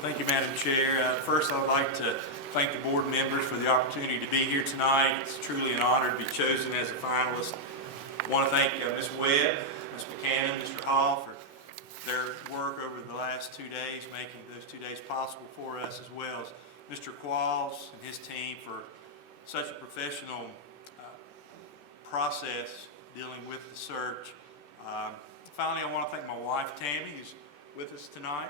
Thank you, Madam Chair. First, I would like to thank the board members for the opportunity to be here tonight. It's truly an honor to be chosen as a finalist. I want to thank Ms. Webb, Ms. McCannon, Mr. Hall for their work over the last 2 days, making those 2 days possible for us, as well as Mr. Qualls and his team for such a professional process dealing with the search. Finally, I want to thank my wife, Tammy, who's with us tonight.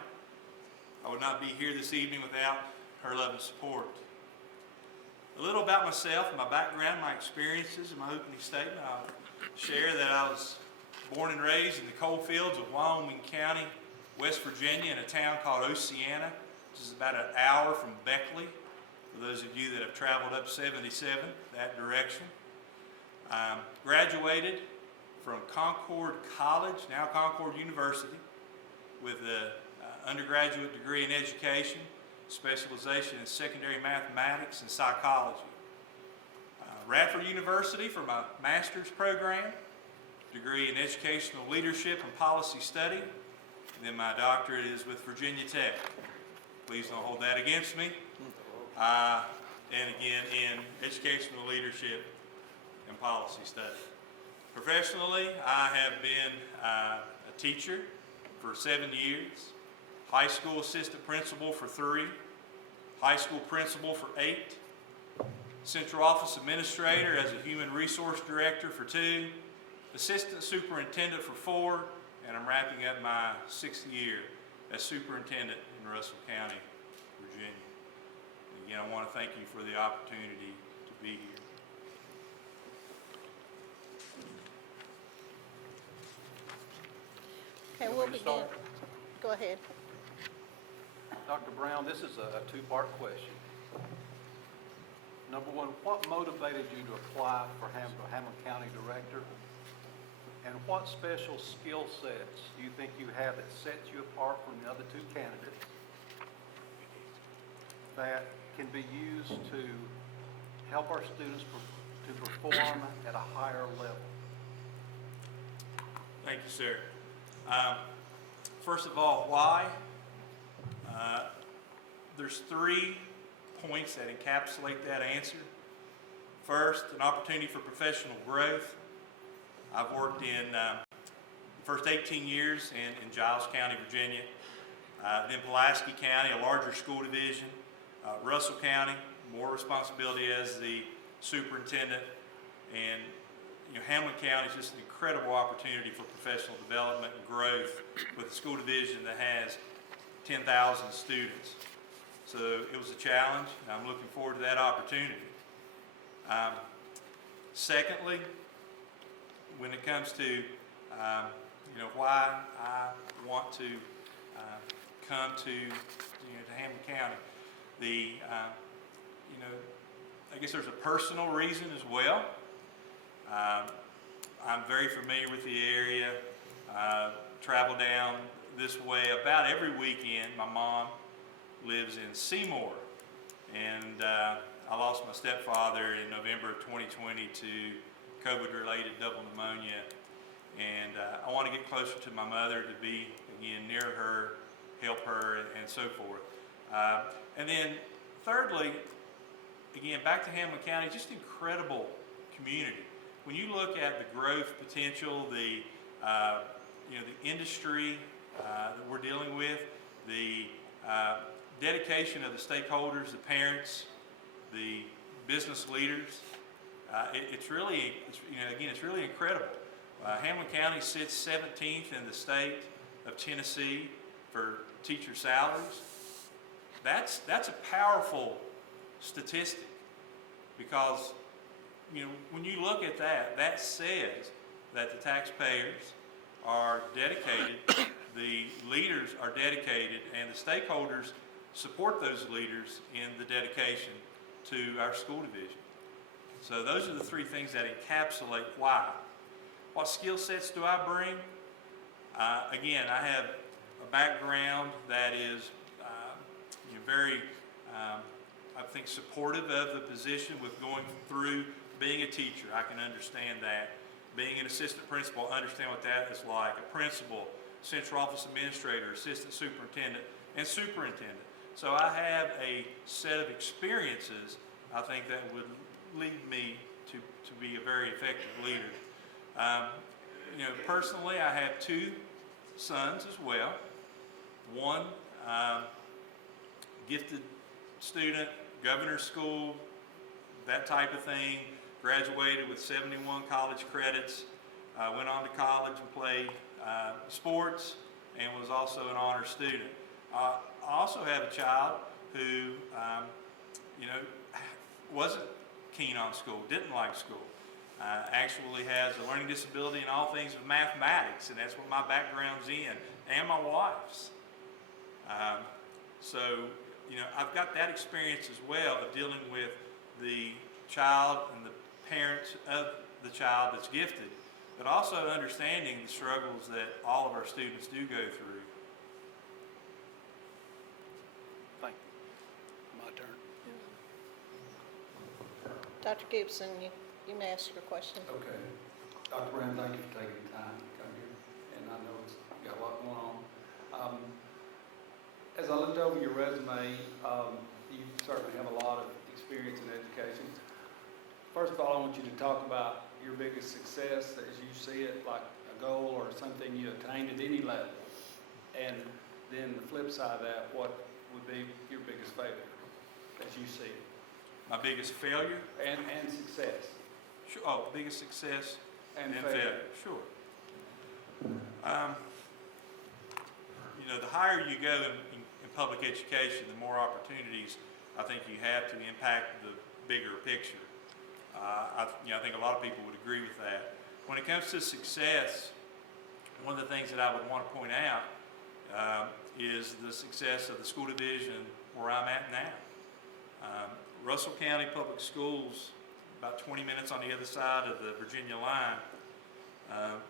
I would not be here this evening without her love and support. A little about myself, my background, my experiences. In my opening statement, I'll share that I was born and raised in the coal fields of Wyoming County, West Virginia, in a town called Oceana, which is about an hour from Beckley, for those of you that have traveled up 77, that direction. Graduated from Concord College, now Concord University, with an undergraduate degree in education, specialization in secondary mathematics and psychology. Radford University for my master's program, degree in educational leadership and policy study, and then my doctorate is with Virginia Tech. Please don't hold that against me. And again, in educational leadership and policy study. Professionally, I have been a teacher for 7 years, high school assistant principal for 3, high school principal for 8, central office administrator as a human resource director for 2, assistant superintendent for 4, and I'm wrapping up my 6th year as superintendent in Russell County, Virginia. And again, I want to thank you for the opportunity to be here. Okay, we'll begin. Go ahead. Dr. Brown, this is a two-part question. Number one, what motivated you to apply for Hamilton County Director? And what special skill sets do you think you have that sets you apart from the other 2 candidates that can be used to help our students to perform at a higher level? Thank you, sir. First of all, why? There's 3 points that encapsulate that answer. First, an opportunity for professional growth. I've worked in the first 18 years in Giles County, Virginia, then Pulaski County, a larger school division, Russell County, more responsibility as the superintendent, and Hamlin County is just an incredible opportunity for professional development and growth with a school division that has 10,000 students. So it was a challenge, and I'm looking forward to that opportunity. Secondly, when it comes to why I want to come to Hamlin County, I guess there's a personal reason as well. I'm very familiar with the area. Travel down this way about every weekend. My mom lives in Seymour, and I lost my stepfather in November of 2020 to COVID-related double pneumonia, and I want to get closer to my mother, to be again near her, help her, and so forth. And then thirdly, again, back to Hamlin County, just incredible community. When you look at the growth potential, the industry that we're dealing with, the dedication of the stakeholders, the parents, the business leaders, it's really incredible. Hamlin County sits 17th in the state of Tennessee for teacher salaries. That's a powerful statistic, because when you look at that, that says that the taxpayers are dedicated, the leaders are dedicated, and the stakeholders support those leaders in the dedication to our school division. So those are the 3 things that encapsulate why. What skill sets do I bring? Again, I have a background that is very, I think, supportive of the position with going through being a teacher. I can understand that. Being an assistant principal, I understand what that is like. A principal, central office administrator, assistant superintendent, and superintendent. So I have a set of experiences, I think, that would lead me to be a very effective leader. You know, personally, I have 2 sons as well. One, gifted student, governor's school, that type of thing, graduated with 71 college credits, went on to college and played sports, and was also an honor student. I also have a child who, you know, wasn't keen on school, didn't like school. Actually has a learning disability in all things of mathematics, and that's what my background's in, and my wife's. So, you know, I've got that experience as well of dealing with the child and the parents of the child that's gifted, but also understanding the struggles that all of our students do go through. Thank you. My turn. Dr. Gibson, you may ask your question. Okay. Dr. Brown, thank you for taking the time to come here, and I know it's got a lot going on. As I looked over your resume, you certainly have a lot of experience in education. First of all, I want you to talk about your biggest success as you see it, like a goal or something you attained at any level. And then the flip side of that, what would be your biggest failure as you see it? My biggest failure? And success. Sure. Oh, biggest success And and failure. failure. Sure. You know, the higher you go in public education, the more opportunities I think you have to impact the bigger picture. I think a lot of people would agree with that. When it comes to success, one of the things that I would want to point out is the success of the school division where I'm at now. Russell County Public Schools, about 20 minutes on the other side of the Virginia line, a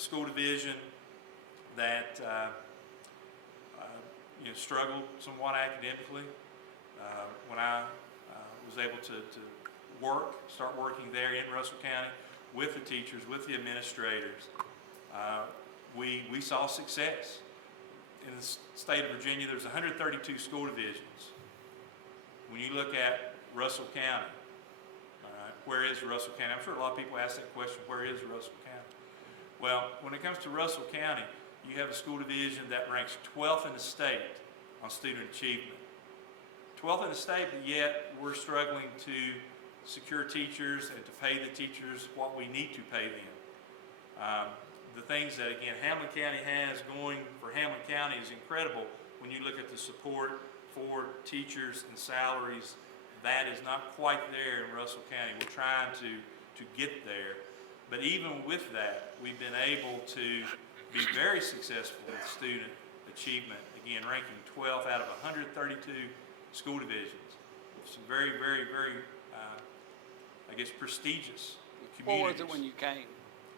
school division that struggled somewhat academically. When I was able to start working there in Russell County with the teachers, with the administrators, we saw success. In the state of Virginia, there's 132 school divisions. When you look at Russell County, where is Russell County? I'm sure a lot of people ask that question, where is Russell County? Well, when it comes to Russell County, you have a school division that ranks 12th in the state on student achievement. 12th in the state, but yet we're struggling to secure teachers and to pay the teachers what we need to pay them. The things that, again, Hamlin County has going for Hamlin County is incredible when you look at the support for teachers and salaries. That is not quite there in Russell County. We're trying to get there. But even with that, we've been able to be very successful with student achievement. Again, ranking 12th out of 132 school divisions. Some very, very, very, prestigious communities. What was it when you came?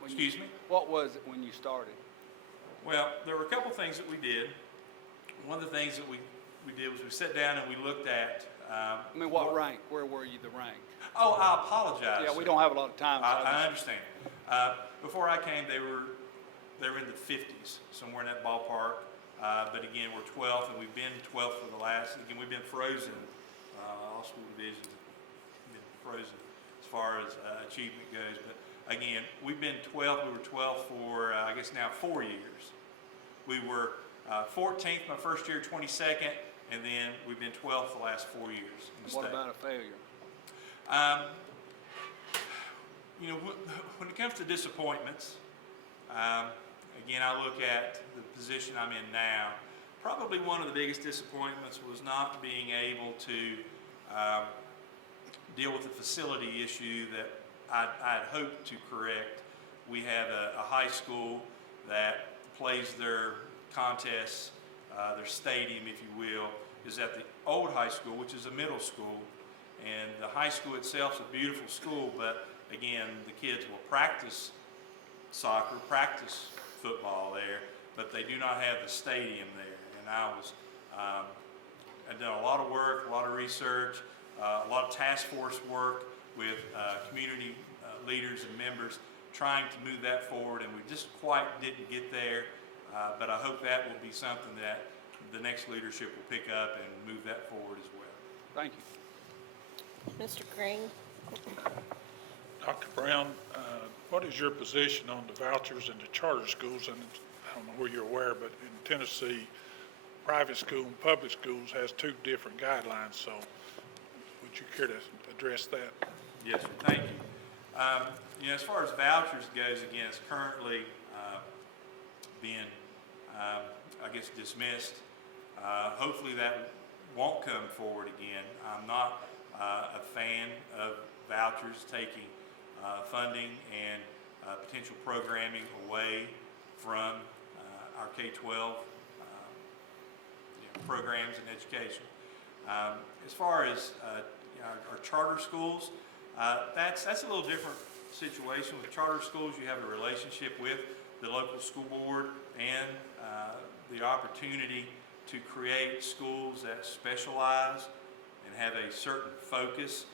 Excuse me? What was it when you started? Well, there were a couple things that we did. One of the things that we did was we sat down and we looked at... what rank? Where were you the rank? Oh, I apologize. Yeah, we don't have a lot of time. I understand. Before I came, they were in the 50s, somewhere in that ballpark. But again, we're 12th, and we've been 12th for the last. Again, we've been frozen. All school divisions have been frozen as far as achievement goes. But again, we've been 12th. We were 12th for now 4 years. We were 14th my first year, 22nd, and then we've been 12th the last 4 years. In the What state. about a failure? When it comes to disappointments, again, I look at the position I'm in now. Probably one of the biggest disappointments was not being able to deal with the facility issue that I'd hoped to correct. We have a high school that plays their contests, their stadium, if you will, is at the old high school, which is a middle school. And the high school itself is a beautiful school, but again, the kids will practice soccer, practice football there, but they do not have the stadium there. And I've done a lot of work, a lot of research, a lot of task force work with community leaders and members trying to move that forward, and we just quite didn't get there, but I hope that will be something that the next leadership will pick up and move that forward as well. Thank you. Mr. Green? Dr. Brown, what is your position on the vouchers in the charter schools? And I don't know where you're aware, but in Tennessee, private school and public schools has two different guidelines. So would you care to address that? Yes, sir. Thank you. As far as vouchers goes, again, it's currently being, dismissed. Hopefully that won't come forward again. I'm not a fan of vouchers taking funding and potential programming away from our K-12 programs and education. As far as our charter schools, that's a little different situation. With charter schools, you have a relationship with the local school board and the opportunity to create schools that specialize and have a certain focus,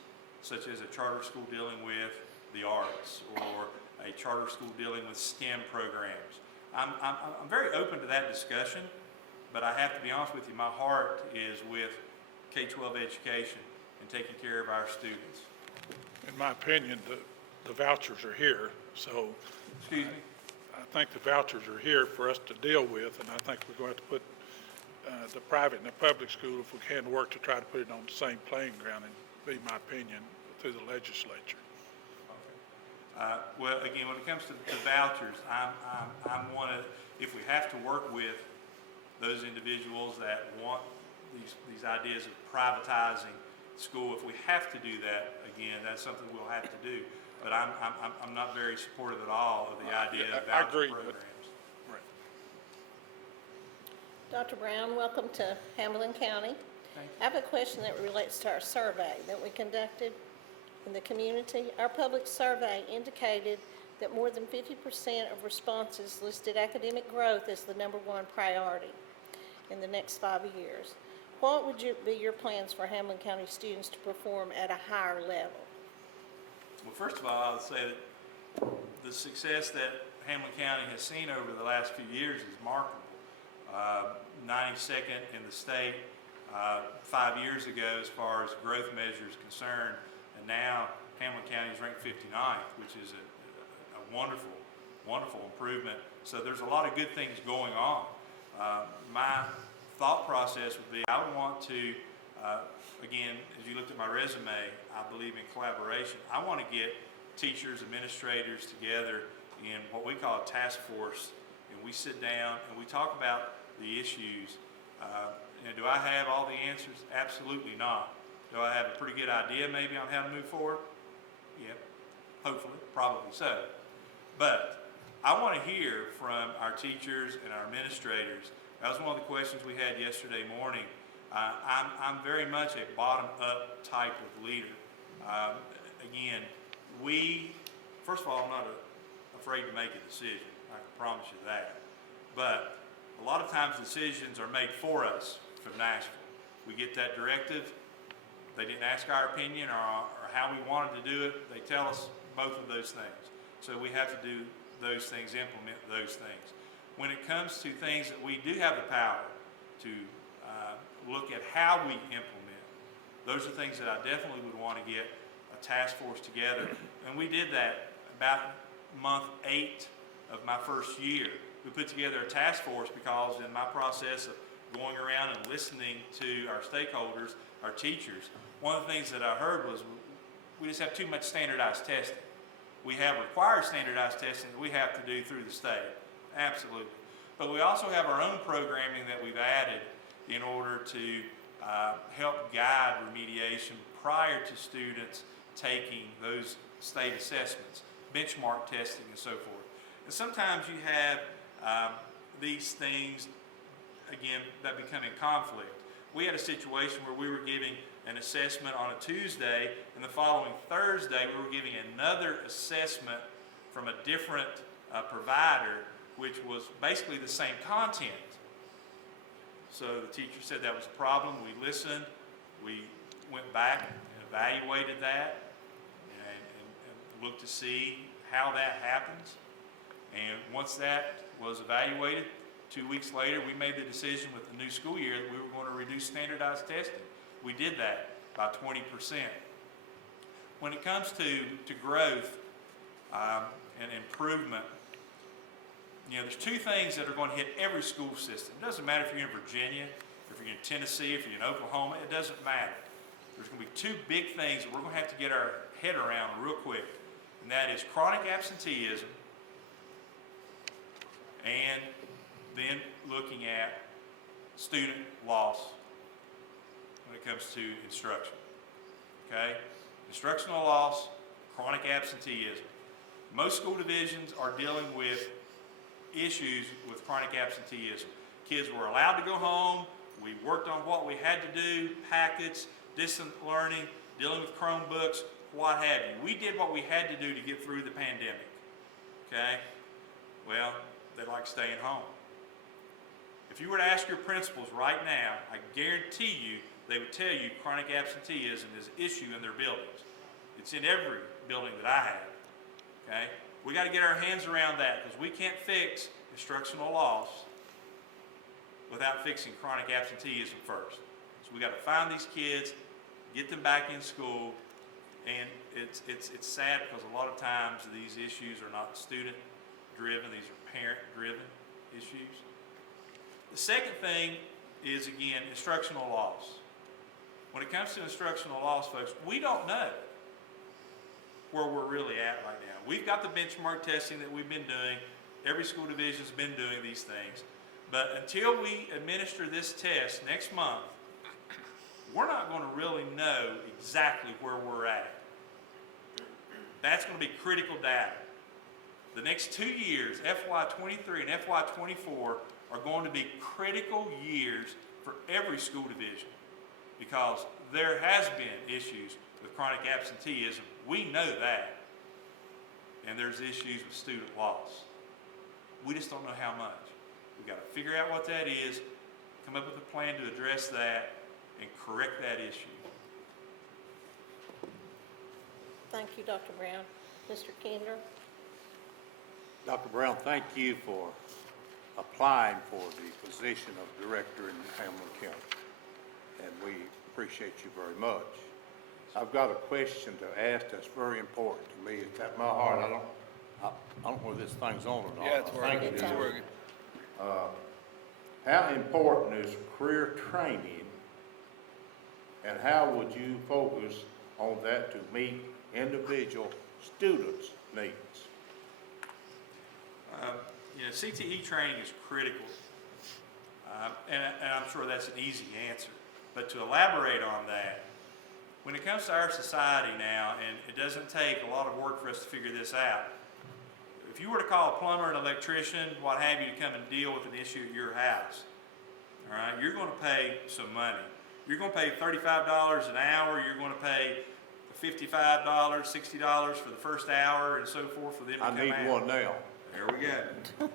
such as a charter school dealing with the arts or a charter school dealing with STEM programs. I'm very open to that discussion, but I have to be honest with you, my heart is with K-12 education and taking care of our students. In my opinion, the vouchers are here, so. Excuse me? I think the vouchers are here for us to deal with, and I think we're going to have to put the private and the public school, if we can, work to try to put it on the same playing ground, and be my opinion, through the legislature. Well, again, when it comes to vouchers, I'm one of, if we have to work with those individuals that want these ideas of privatizing school, if we have to do that, again, that's something we'll have to do. But I'm not very supportive at all of the idea of I voucher agree, but- programs. Right. Dr. Brown, welcome to Hamilton County. Thank you. I have a question that relates to our survey that we conducted in the community. Our public survey indicated that more than 50% of responses listed academic growth as the #1 priority in the next 5 years. What would be your plans for Hamilton County students to perform at a higher level? Well, first of all, I would say that the success that Hamilton County has seen over the last few years is remarkable. 92nd in the state 5 years ago as far as growth measure is concerned, and now Hamilton County is ranked 59th, which is a wonderful, wonderful improvement. So there's a lot of good things going on. My thought process would be I would want to, again, as you looked at my resume, I believe in collaboration. I want to get teachers, administrators together in what we call a task force, and we sit down and we talk about the issues. Do I have all the answers? Absolutely not. Do I have a pretty good idea maybe on how to move forward? Yep, hopefully, probably so. But I want to hear from our teachers and our administrators. That was one of the questions we had yesterday morning. I'm very much a bottom-up type of leader. Again, first of all, I'm not afraid to make a decision. I can promise you that. But a lot of times decisions are made for us from Nashville. We get that directive. They didn't ask our opinion or how we wanted to do it. They tell us both of those things. So we have to do those things, implement those things. When it comes to things that we do have the power to look at how we implement, those are things that I definitely would want to get a task force together. And we did that about month 8 of my first year. We put together a task force because in my process of going around and listening to our stakeholders, our teachers, one of the things that I heard was we just have too much standardized testing. We have required standardized testing that we have to do through the state, absolutely. But we also have our own programming that we've added in order to help guide remediation prior to students taking those state assessments, benchmark testing and so forth. And sometimes you have these things, again, that become in conflict. We had a situation where we were giving an assessment on a Tuesday, and the following Thursday we were giving another assessment from a different provider, which was basically the same content. So the teacher said that was a problem. We listened. We went back and evaluated that and looked to see how that happens. And once that was evaluated, 2 weeks later, we made the decision with the new school year that we were going to reduce standardized testing. We did that by 20%. When it comes to growth and improvement, you know, there's two things that are going to hit every school system. It doesn't matter if you're in Virginia, if you're in Tennessee, if you're in Oklahoma, it doesn't matter. There's going to be two big things that we're going to have to get our head around real quick, and that is chronic absenteeism and then looking at student loss when it comes to instruction. Okay? Instructional loss, chronic absenteeism. Most school divisions are dealing with issues with chronic absenteeism. Kids were allowed to go home. We worked on what we had to do, packets, distant learning, dealing with Chromebooks, what have you. We did what we had to do to get through the pandemic. Okay? Well, they like staying home. If you were to ask your principals right now, I guarantee you they would tell you chronic absenteeism is an issue in their buildings. It's in every building that I have. Okay? We got to get our hands around that because we can't fix instructional loss without fixing chronic absenteeism first. So we got to find these kids, get them back in school, and it's sad because a lot of times these issues are not student driven, these are parent driven issues. The second thing is, again, instructional loss. When it comes to instructional loss, folks, we don't know where we're really at right now. We've got the benchmark testing that we've been doing. Every school division's been doing these things. But until we administer this test next month, we're not going to really know exactly where we're at. That's going to be critical data. The next 2 years, FY23 and FY24, are going to be critical years for every school division because there has been issues with chronic absenteeism. We know that. And there's issues with student loss. We just don't know how much. We've got to figure out what that is, come up with a plan to address that, and correct that issue. Thank you, Dr. Brown. Mr. Kinder? Dr. Brown, thank you for applying for the position of director in Hamlin County, and we appreciate you very much. I've got a question to ask that's very important to me. It's at my heart. I don't know whether this thing's on or not. Yeah, it's I think working. it It's is. working. How important is career training, and how would you focus on that to meet individual students' needs? CTE training is critical, and I'm sure that's an easy answer. But to elaborate on that, when it comes to our society now, and it doesn't take a lot of work for us to figure this out, if you were to call a plumber, an electrician, what have you, to come and deal with an issue at your house, all right, you're going to pay some money. You're going to pay $35 an hour. You're going to pay $55, $60 for the first hour, and so forth for them to come out. I need one now. There we go.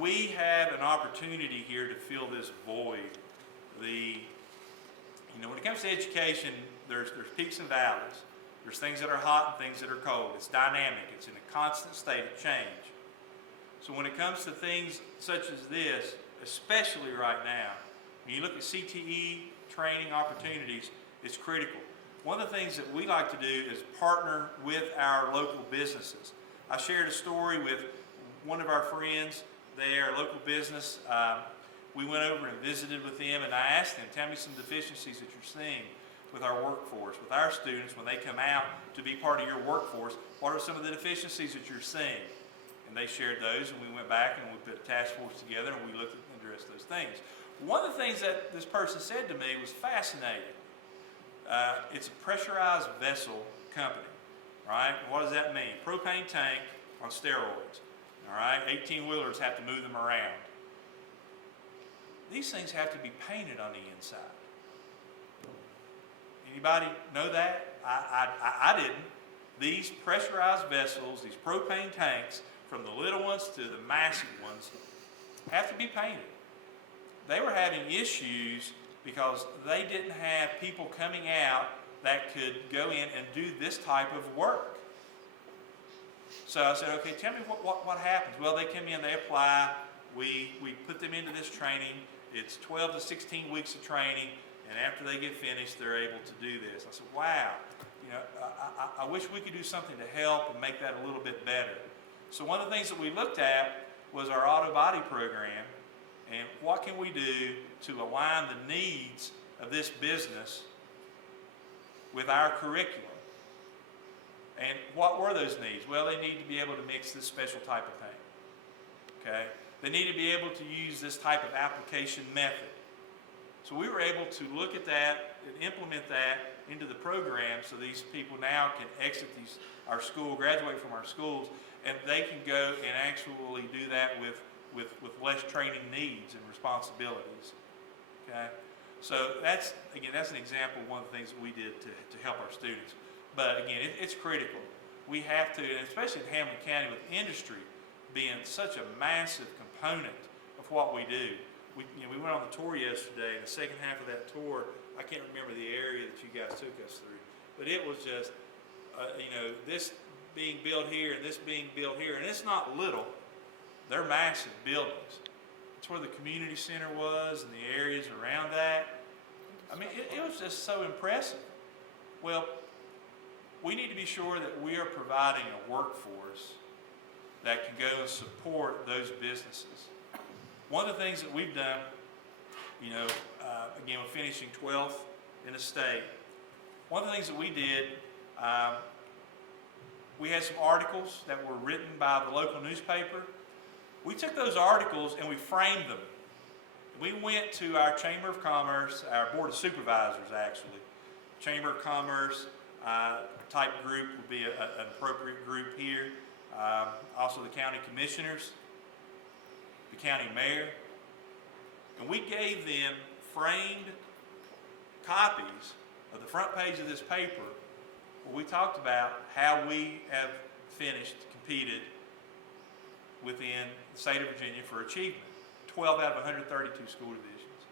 We have an opportunity here to fill this void. When it comes to education, there's peaks and valleys. There's things that are hot and things that are cold. It's dynamic. It's in a constant state of change. So when it comes to things such as this, especially right now, when you look at CTE training opportunities, it's critical. One of the things that we like to do is partner with our local businesses. I shared a story with one of our friends. They are a local business. We went over and visited with them, and I asked them, tell me some deficiencies that you're seeing with our workforce, with our students when they come out to be part of your workforce. What are some of the deficiencies that you're seeing? And they shared those, and we went back and we put a task force together and we looked at and addressed those things. One of the things that this person said to me was fascinating. It's a pressurized vessel company, right? What does that mean? Propane tank on steroids, all right? 18-wheelers have to move them around. These things have to be painted on the inside. Anybody know that? I didn't. These pressurized vessels, these propane tanks, from the little ones to the massive ones, have to be painted. They were having issues because they didn't have people coming out that could go in and do this type of work. So I said, okay, tell me what happens. Well, they come in, they apply, we put them into this training. It's 12 to 16 weeks of training, and after they get finished, they're able to do this. I said, wow, you know, I wish we could do something to help and make that a little bit better. So one of the things that we looked at was our auto body program, and what can we do to align the needs of this business with our curriculum. And what were those needs? Well, they need to be able to mix this special type of paint. Okay? They need to be able to use this type of application method. So we were able to look at that and implement that into the program so these people now can exit our school, graduate from our schools, and they can go and actually do that with less training needs and responsibilities. Okay? So that's an example of one of the things that we did to help our students. But again, it's critical. We have to, and especially in Hamlin County with industry being such a massive component of what we do. We went on the tour yesterday, and the second half of that tour, I can't remember the area that you guys took us through, but it was just, this being built here and this being built here, and it's not little. They're massive buildings. It's where the community center was and the areas around that. I mean, it was just so impressive. Well, we need to be sure that we are providing a workforce that can go and support those businesses. One of the things that we've done, again, we're finishing 12th in the state. One of the things that we did, we had some articles that were written by the local newspaper. We took those articles and we framed them. We went to our Chamber of Commerce, our Board of Supervisors actually. Chamber of Commerce type group would be an appropriate group here. Also the county commissioners, the county mayor. And we gave them framed copies of the front page of this paper where we talked about how we have competed within the state of Virginia for achievement, 12 out of 132 school divisions.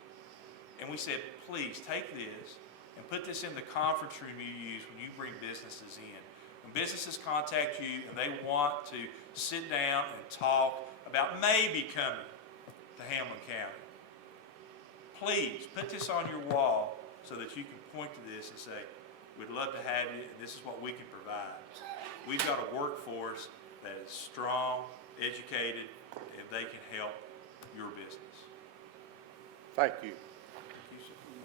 And we said, please take this and put this in the conference room you use when you bring businesses in. When businesses contact you and they want to sit down and talk about maybe coming to Hamlin County, please put this on your wall so that you can point to this and say, we'd love to have you, and this is what we can provide. We've got a workforce that is strong, educated, and they can help your business. Thank you.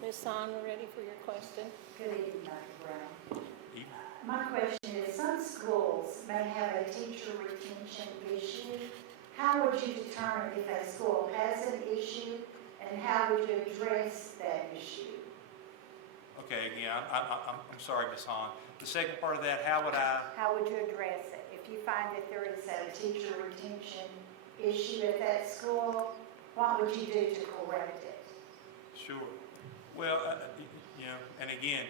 Ms. Son, we're ready for your question. Good evening, Dr. Brown. Eve? My question is, some schools may have a teacher retention issue. How would you determine if a school has an issue, and how would you address that issue? Okay, again, I'm sorry, Ms. Hahn. The second part of that, how would you address it? If you find that there is a teacher retention issue at that school, what would you do to correct it? Sure. Well, and again,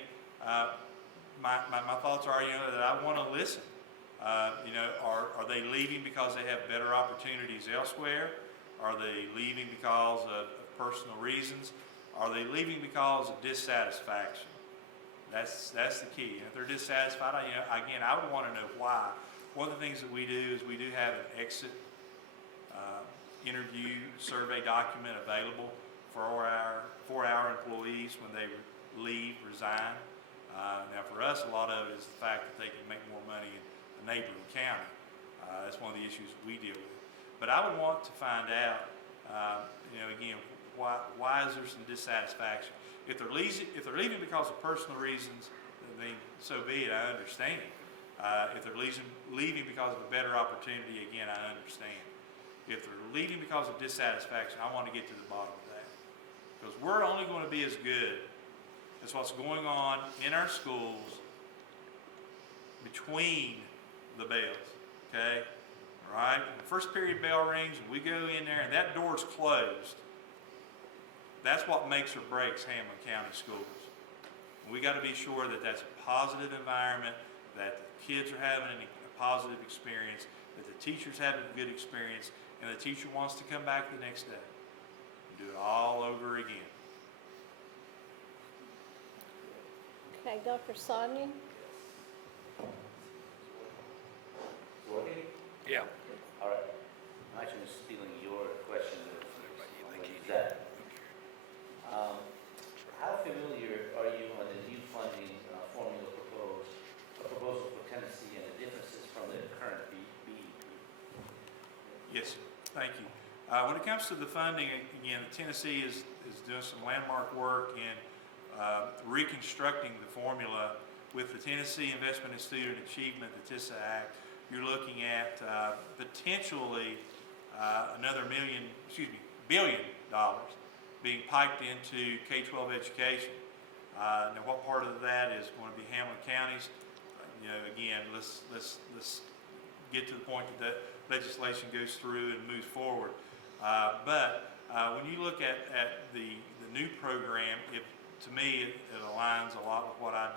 my thoughts are, that I want to listen. Are they leaving because they have better opportunities elsewhere? Are they leaving because of personal reasons? Are they leaving because of dissatisfaction? That's the key. And if they're dissatisfied, I would want to know why. One of the things that we do is we do have an exit interview survey document available for our employees when they leave, resign. Now for us, a lot of it is the fact that they can make more money in a neighboring county. That's one of the issues we deal with. But I would want to find out, again, why is there some dissatisfaction? If they're leaving because of personal reasons, then so be it, I understand. If they're leaving because of a better opportunity, again, I understand. If they're leaving because of dissatisfaction, I want to get to the bottom of that. Because we're only going to be as good as what's going on in our schools between the bells, okay? All right? When the first period bell rings and we go in there and that door's closed, that's what makes or breaks Hamlin County schools. We got to be sure that that's a positive environment, that the kids are having a positive experience, that the teacher's having a good experience, and the teacher wants to come back the next day and do it all over again. Okay, Dr. Sonia? Working? Yeah. All right. I'm actually stealing your question Thank you. When it comes to the funding, again, Tennessee is doing some landmark work in reconstructing the formula with the Tennessee Investment in Student Achievement, the TISA Act. You're looking at potentially another $1 billion being piped into K-12 education. Now, what part of that is going to be Hamlin County's? Again, let's get to the point that legislation goes through and moves forward. But when you look at the new program, to me, it aligns a lot with what I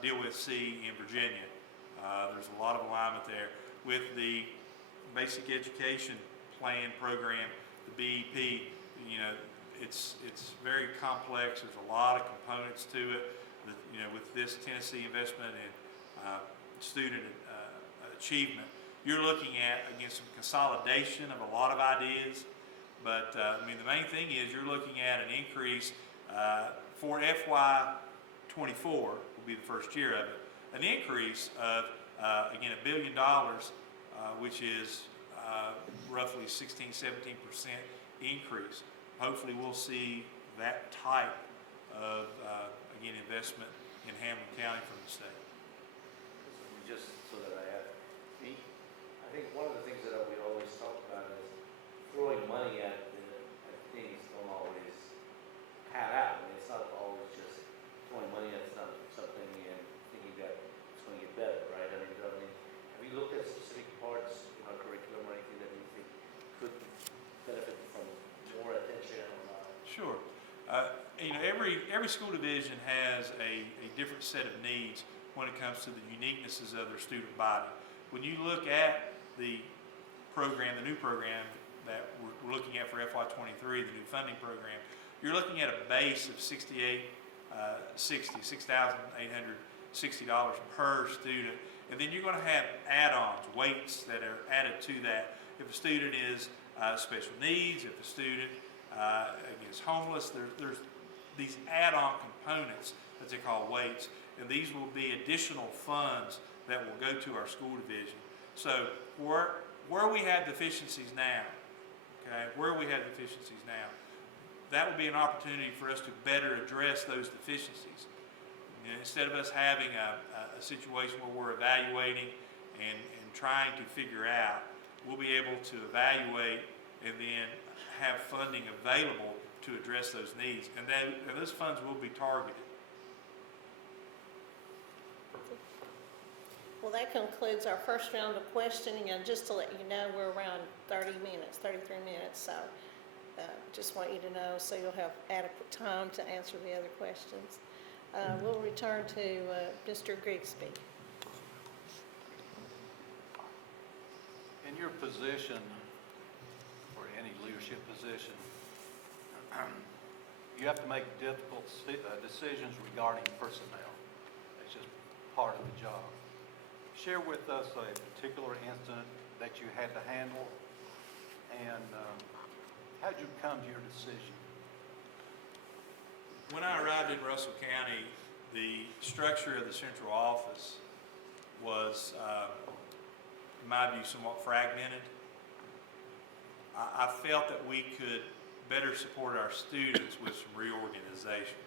deal with in Virginia. There's a lot of alignment there with the Basic Education Plan program, the BEP. It's very complex. There's a lot of components to it. With this Tennessee investment in student achievement, you're looking at, again, some consolidation of a lot of ideas. But the main thing is you're looking at an increase for FY24 will be the first year of it, an increase of again $1 billion, which is roughly 16-17% increase. Hopefully, we'll see that type of again investment in Hampton County from the state. Just so that I think one of the things that we always talk about is throwing money at things don't always pan out. It's not always just throwing money at something and thinking that it's going to get better, right? Have you looked at specific parts in our curriculum or anything that you think could benefit from more attention or not? Sure. Every school division has a different set of needs when it comes to the uniquenesses of their student body. When you look at the program, the new program that we're looking at for FY23, the new funding program, you're looking at a base of $6,860 per student, and then you're going to have add-ons, weights that are added to that. If a student is special needs, if a student is homeless, there's these add-on components that they call weights, and these will be additional funds that will go to our school division. So where we have deficiencies now, that will be an opportunity for us to better address those deficiencies. Instead of us having a situation where we're evaluating and trying to figure out, we'll be able to evaluate and then have funding available to address those needs. And those funds will be targeted. Well, that concludes our first round of questioning, and just to let you know, we're around 33 minutes, so just want you to know so you'll have adequate time to answer the other questions. We'll return to Mr. Grigsby. In your position, or any leadership position, you have to make difficult decisions regarding personnel. It's just part of the job. Share with us a particular incident that you had to handle, and how did you come to your decision? When I arrived in Russell County, the structure of the central office was, in my view, somewhat fragmented. I felt that we could better support our students with some reorganization.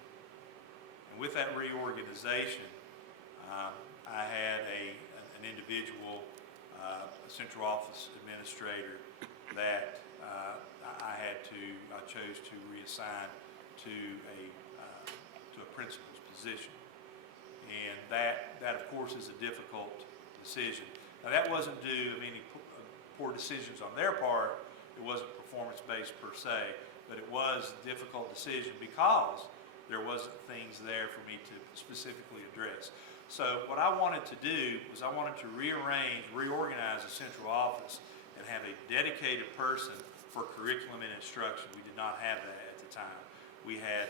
And with that reorganization, I had an individual, a central office administrator that I chose to reassign to a principal's position. And that of course is a difficult decision. Now that wasn't due of any poor decisions on their part. It wasn't performance-based per se, but it was a difficult decision because there wasn't things there for me to specifically address. So what I wanted to do was I wanted to reorganize the central office and have a dedicated person for curriculum and instruction. We did not have that at the time. We had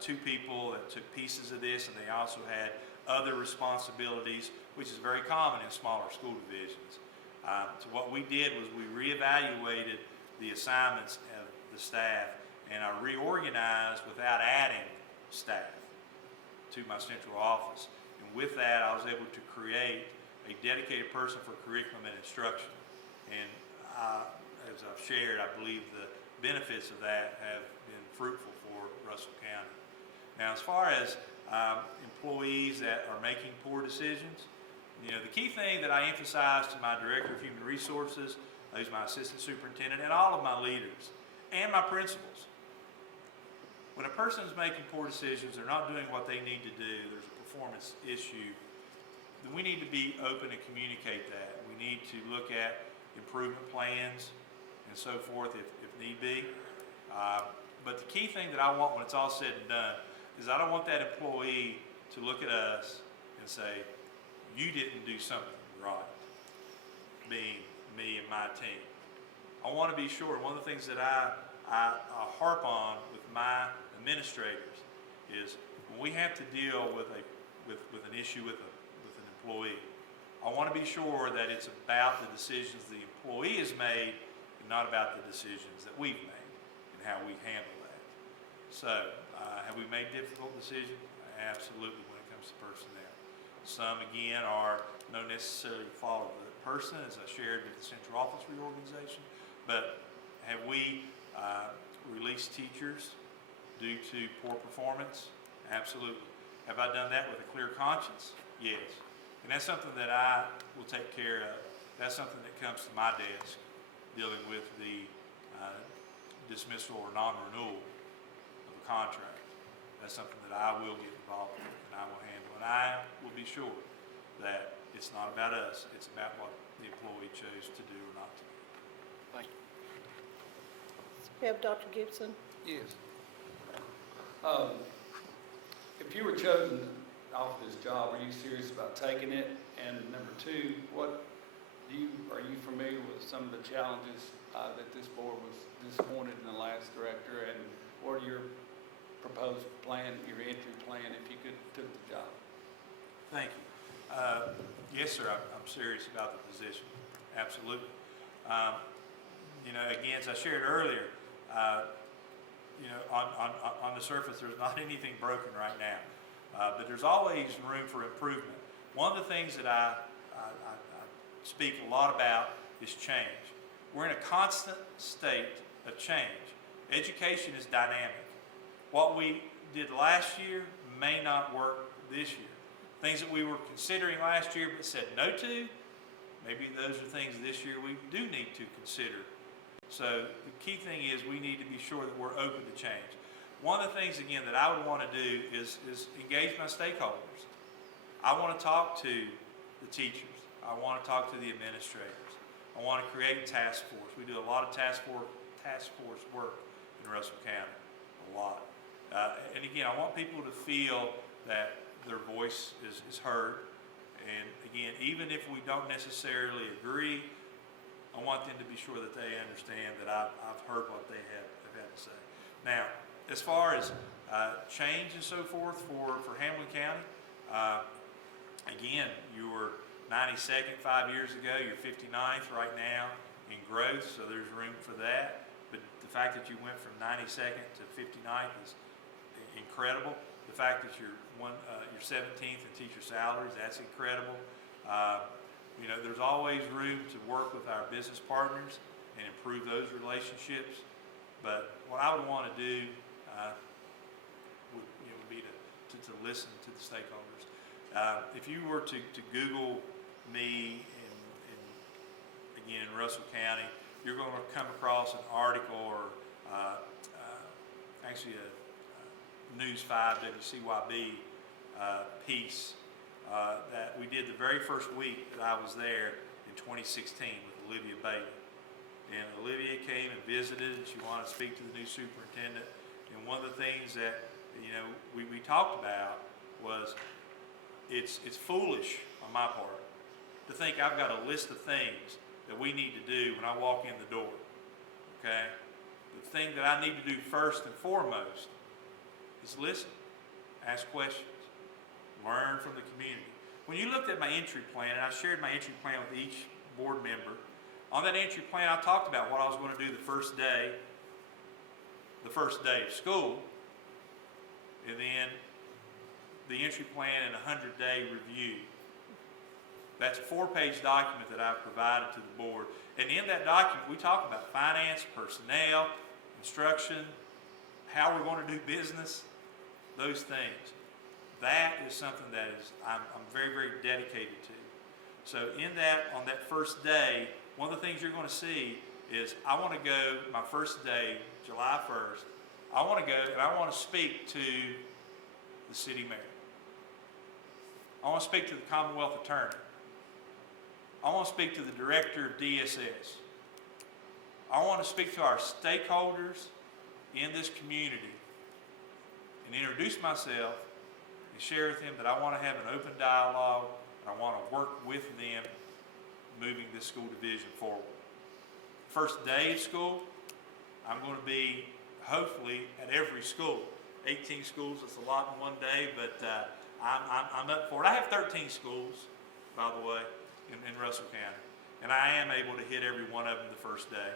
two people that took pieces of this, and they also had other responsibilities, which is very common in smaller school divisions. So what we did was we reevaluated the assignments of the staff, and I reorganized without adding staff to my central office. And with that, I was able to create a dedicated person for curriculum and instruction. And as I've shared, I believe the benefits of that have been fruitful for Russell County. Now, as far as employees that are making poor decisions, the key thing that I emphasize to my Director of Human Resources, who's my Assistant Superintendent, and all of my leaders, and my principals, when a person is making poor decisions, they're not doing what they need to do, there's a performance issue, then we need to be open and communicate that. We need to look at improvement plans and so forth if need be. But the key thing that I want when it's all said and done is I don't want that employee to look at us and say, you didn't do something right, being me and my team. I want to be sure. One of the things that I harp on with my administrators is when we have to deal with an issue with an employee, I want to be sure that it's about the decisions the employee has made and not about the decisions that we've made and how we handle that. So, have we made difficult decisions? Absolutely, when it comes to personnel. Some, again, are no necessarily fault of the person, as I shared with the central office reorganization, but have we released teachers due to poor performance? Absolutely. Have I done that with a clear conscience? Yes. And that's something that I will take care of. That's something that comes to my desk, dealing with the dismissal or non-renewal of a contract. That's something that I will get involved with and I will handle. And I will be sure that it's not about us, it's about what the employee chose to do or not to do. Thank you. We have Dr. Gibson. Yes. If you were chosen off this job, are you serious about taking it? And number two, are you familiar with some of the challenges that this board was disappointed in the last director? And what are your proposed plan, your entry plan, if you could took the job? Thank you. Yes, sir, I'm serious about the position, absolutely. Again, as I shared earlier, on the surface, there's not anything broken right now, but there's always room for improvement. One of the things that I speak a lot about is change. We're in a constant state of change. Education is dynamic. What we did last year may not work this year. Things that we were considering last year but said no to, maybe those are things this year we do need to consider. So the key thing is we need to be sure that we're open to change. One of the things, again, that I would want to do is engage my stakeholders. I want to talk to the teachers. I want to talk to the administrators. I want to create a task force. We do a lot of task force work in Russell County, a lot. And again, I want people to feel that their voice is heard. And again, even if we don't necessarily agree, I want them to be sure that they understand that I've heard what they have had to say. Now, as far as change and so forth for Hamlin County, again, you were 92nd 5 years ago, you're 59th right now in growth, so there's room for that. But the fact that you went from 92nd to 59th is incredible. The fact that you're 17th in teacher salaries, that's incredible. There's always room to work with our business partners and improve those relationships. But what I would want to do would be to listen to the stakeholders. If you were to Google me in Russell County, you're going to come across an article or actually a News 5 WCYB piece that we did the very first week that I was there in 2016 with Olivia Bailey. And Olivia came and visited, and she wanted to speak to the new superintendent. And one of the things that we talked about was it's foolish on my part to think I've got a list of things that we need to do when I walk in the door. Okay? The thing that I need to do first and foremost is listen, ask questions, learn from the community. When you looked at my entry plan, and I shared my entry plan with each board member, on that entry plan I talked about what I was going to do the first day of school, and then the entry plan and a 100-day review. That's a 4-page document that I've provided to the board. And in that document, we talk about finance, personnel, instruction, how we're going to do business, those things. That is something that I'm very, very dedicated to. So in that, on that first day, one of the things you're going to see is I want to go, my first day, July 1st, I want to go and I want to speak to the city mayor. I want to speak to the Commonwealth Attorney. I want to speak to the director of DSS. I want to speak to our stakeholders in this community and introduce myself and share with them that I want to have an open dialogue and I want to work with them moving this school division forward. First day of school, I'm going to be hopefully at every school. 18 schools, it's a lot in one day, but I'm up for it. I have 13 schools, by the way, in Russell County, and I am able to hit every one of them the first day.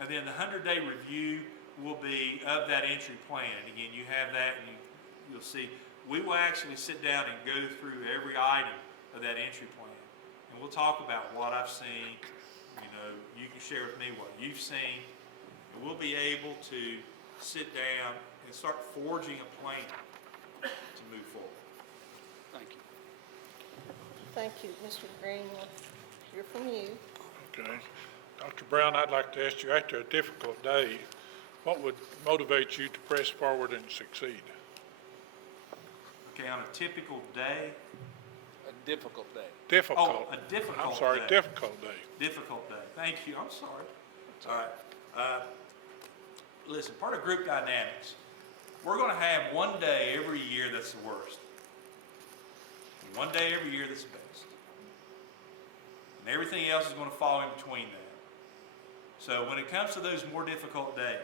And then the 100-day review will be of that entry plan. And again, you have that, and you'll see. We will actually sit down and go through every item of that entry plan, and we'll talk about what I've seen. You know, you can share with me what you've seen, and we'll be able to sit down and start forging a plan to move forward. Thank you. Thank you, Mr. Green. We'll hear from you. Okay. Dr. Brown, I'd like to ask you, after a difficult day, what would motivate you to press forward and succeed? Okay, on a typical day. A difficult day. Difficult. Oh, a difficult I'm sorry, day. difficult day. Difficult day. Thank you. I'm sorry. All right. Listen, part of group dynamics, we're going to have one day every year that's the worst. And one day every year that's the best. And everything else is going to fall in between that. So when it comes to those more difficult days,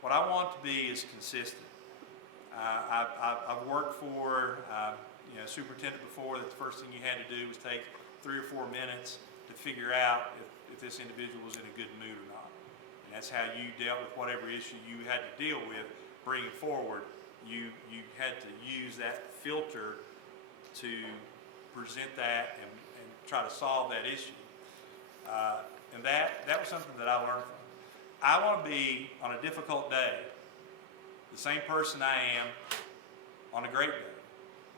what I want to be is consistent. I've worked for superintendent before that the first thing you had to do was take 3 or 4 minutes to figure out if this individual was in a good mood or not. And that's how you dealt with whatever issue you had to deal with bringing forward. You had to use that filter to present that and try to solve that issue. And that was something that I learned from. I want to be, on a difficult day, the same person I am on a great day.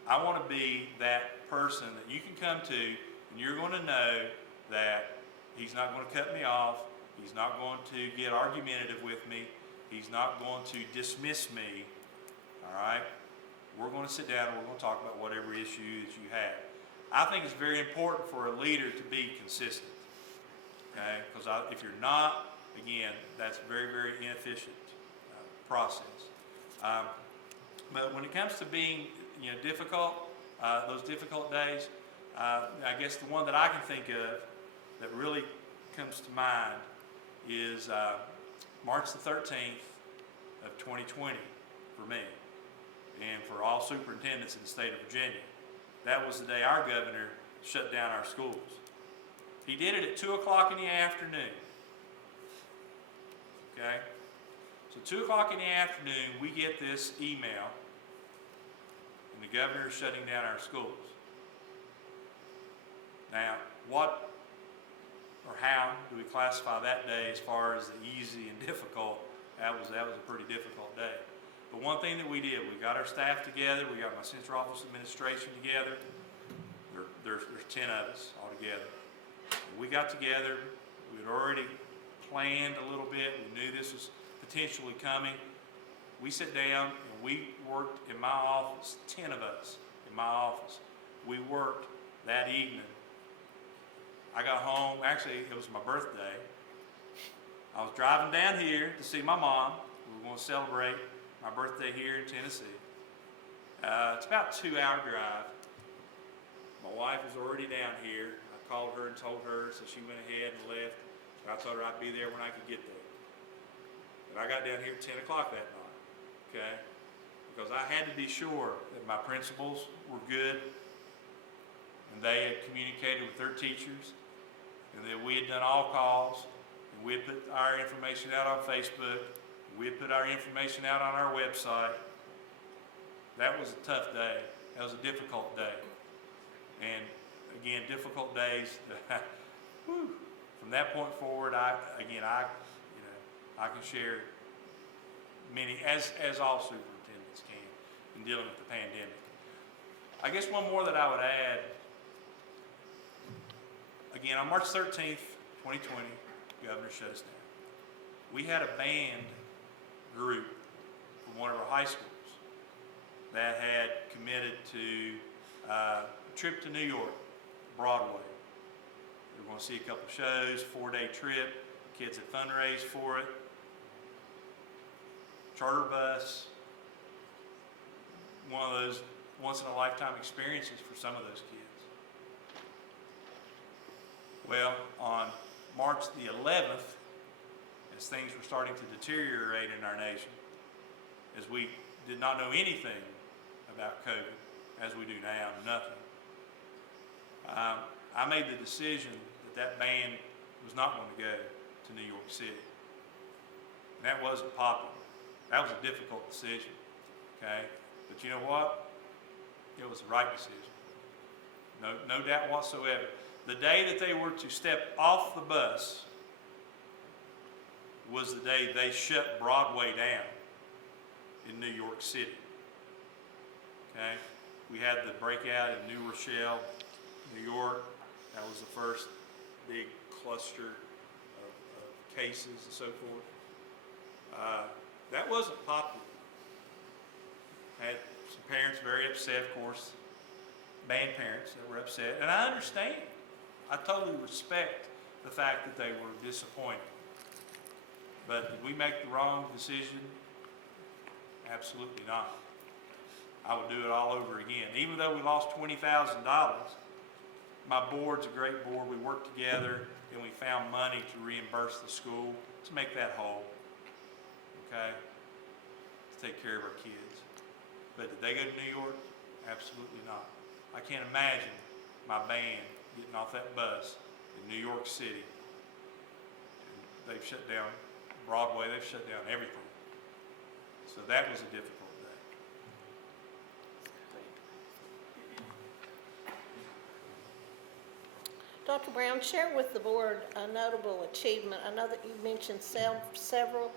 I want to be that person that you can come to and you're going to know that he's not going to cut me off, he's not going to get argumentative with me, he's not going to dismiss me, all right? We're going to sit down and we're going to talk about whatever issue that you have. I think it's very important for a leader to be consistent, okay? Because if you're not, again, that's a very, very inefficient process. But when it comes to being, difficult, those difficult days, I guess the one that I can think of that really comes to mind is March the 13th of 2020 for me and for all superintendents in the state of Virginia. That was the day our governor shut down our schools. He did it at 2 o'clock in the afternoon. Okay? So 2 o'clock in the afternoon, we get this email, and the governor is shutting down our schools. Now, what or how do we classify that day as far as the easy and difficult? That was a pretty difficult day. But one thing that we did, we got our staff together, we got my central office administration together. There's 10 of us all together. We got together, we had already planned a little bit, we knew this was potentially coming. We sat down and we worked in my office, 10 of us in my office. We worked that evening. I got home, actually it was my birthday. I was driving down here to see my mom. We were going to celebrate my birthday here in Tennessee. It's about a 2-hour drive. My wife was already down here. I called her and told her, so she went ahead and left. I told her I'd be there when I could get there. But I got down here at 10 o'clock that night, okay? Because I had to be sure that my principals were good and they had communicated with their teachers and that we had done all calls and we had put our information out on Facebook, and we had put our information out on our website. That was a tough day. That was a difficult day. And again, difficult days. Whew. From that point forward, I can share many, as all superintendents can, in dealing with the pandemic. I guess one more that I would add, again, on March 13th, 2020, the governor shut us down. We had a band group from one of our high schools that had committed to a trip to New York, Broadway. We were going to see a couple shows, 4-day trip. Kids had fundraised for it. Charter bus. One of those once-in-a-lifetime experiences for some of those kids. Well, on March the 11th, as things were starting to deteriorate in our nation, as we did not know anything about COVID, as we do now, nothing, I made the decision that band was not going to go to New York City. And that wasn't popular. That was a difficult decision, okay? But you know what? It was the right decision. No doubt whatsoever. The day that they were to step off the bus was the day they shut Broadway down in New York City. Okay? We had the breakout in New Rochelle, New York. That was the first big cluster of cases and so forth. That wasn't popular. Had some parents very upset, of course, band parents that were upset, and I understand. I totally respect the fact that they were disappointed. But did we make the wrong decision? Absolutely not. I would do it all over again. Even though we lost $20,000, my board's a great board. We worked together and we found money to reimburse the school to make that whole. Okay? To take care of our kids. But did they go to New York? Absolutely not. I can't imagine my band getting off that bus in New York City. They've shut down Broadway, they've shut down everything. So that was a difficult day. Dr. Brown, share with the board a notable achievement. I know that you mentioned several.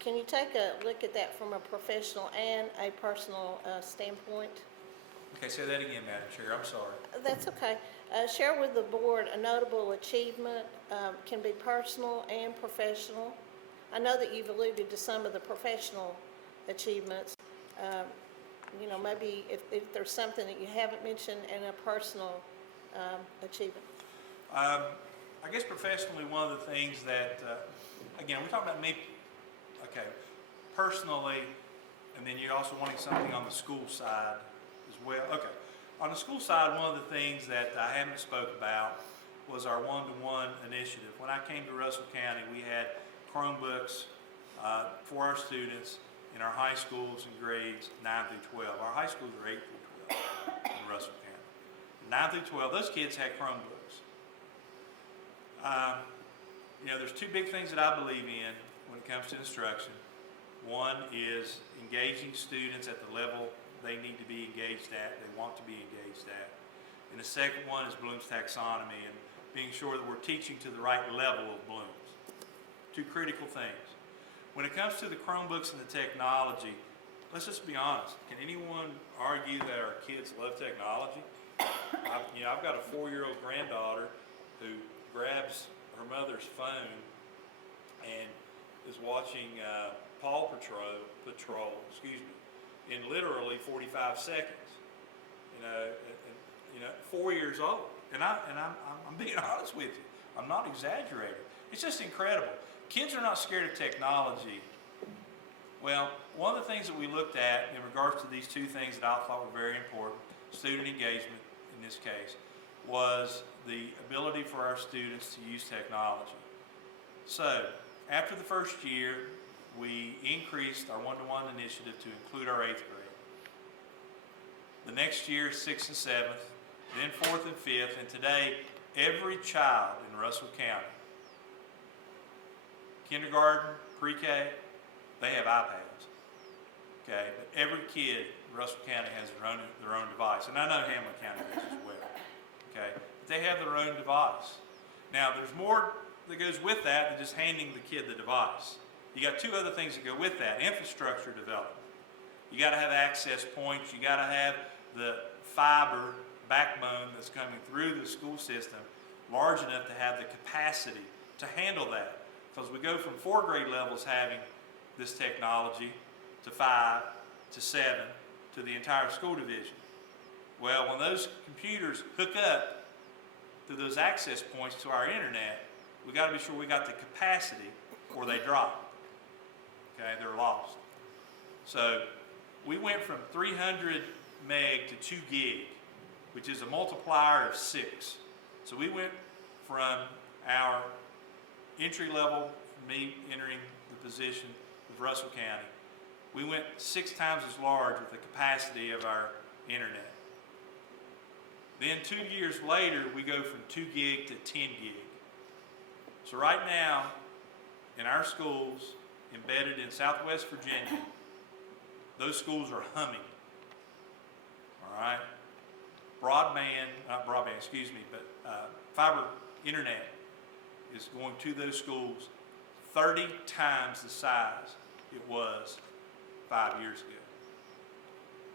Can you take a look at that from a professional and a personal standpoint? Okay, say that again, Madam Chair, I'm sorry. That's okay. Share with the board a notable achievement, can be personal and professional. I know that you've alluded to some of the professional achievements. Maybe if there's something that you haven't mentioned and a personal achievement. I guess professionally, one of the things that, again, we're talking about me, okay, personally, and then you're also wanting something on the school side as well. Okay, on the school side, one of the things that I haven't spoke about was our one-to-one initiative. When I came to Russell County, we had Chromebooks for our students in our high schools in grades 9 through 12. Our high schools are 8 through 12 in Russell County. 9 through 12, those kids had Chromebooks. There's two big things that I believe in when it comes to instruction. One is engaging students at the level they need to be engaged at, they want to be engaged at. And the second one is Bloom's taxonomy and being sure that we're teaching to the right level of Bloom's. Two critical things. When it comes to the Chromebooks and the technology, let's just be honest. Can anyone argue that our kids love technology? I've got a 4-year-old granddaughter who grabs her mother's phone and is watching Paw Patrol, in literally 45 seconds. 4 years old, and I'm being honest with you. I'm not exaggerating. It's just incredible. Kids are not scared of technology. Well, one of the things that we looked at in regards to these two things that I thought were very important, student engagement in this case, was the ability for our students to use technology. So, after the first year, we increased our one-to-one initiative to include our 8th grade. The next year, 6th and 7th, then 4th and 5th, and today, every child in Russell County, kindergarten, pre-K, they have iPads. Okay, but every kid in Russell County has their own device, and I know Hamlin County does as well. okay? But they have their own device. Now, there's more that goes with that than just handing the kid the device. You got two other things that go with that: infrastructure development. You got to have access points. You got to have the fiber backbone that's coming through the school system large enough to have the capacity to handle that. Because we go from 4 grade levels having this technology to 5 to 7 to the entire school division. Well, when those computers hook up to those access points to our internet, we got to be sure we got the capacity or they drop. Okay, they're lost. So we went from 300 meg to 2 gig, which is a multiplier of 6. So we went from our entry level, me entering the position of Russell County, we went 6 times as large with the capacity of our internet. Then 2 years later, we go from 2 gig to 10 gig. So right now, in our schools, embedded in Southwest Virginia, those schools are humming. All right? Fiber internet is going to those schools 30 times the size it was 5 years ago.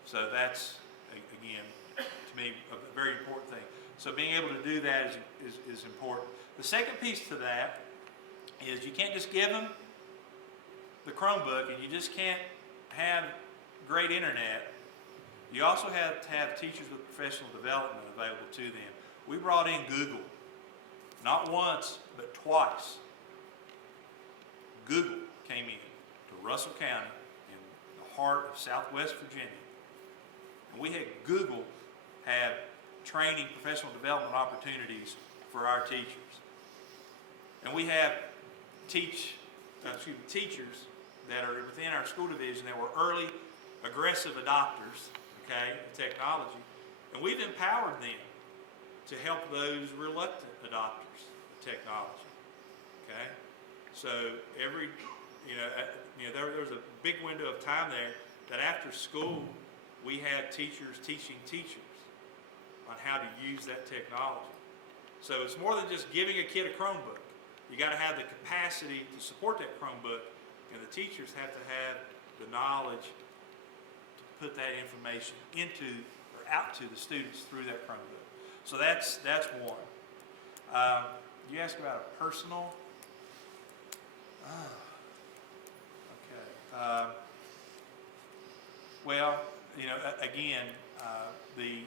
So that's, again, to me, a very important thing. So being able to do that is important. The second piece to that is you can't just give them the Chromebook and you just can't have great internet. You also have to have teachers with professional development available to them. We brought in Google, not once, but twice. Google came in to Russell County in the heart of Southwest Virginia. And we had Google have training, professional development opportunities for our teachers. And we have teachers that are within our school division that were early, aggressive adopters, okay, of technology. And we've empowered them to help those reluctant adopters of technology, okay? So there was a big window of time there that after school, we had teachers teaching teachers on how to use that technology. So it's more than just giving a kid a Chromebook. You got to have the capacity to support that Chromebook, and the teachers have to have the knowledge to put that information into or out to the students through that Chromebook. So that's one. You asked about a personal. Okay. Well, again, the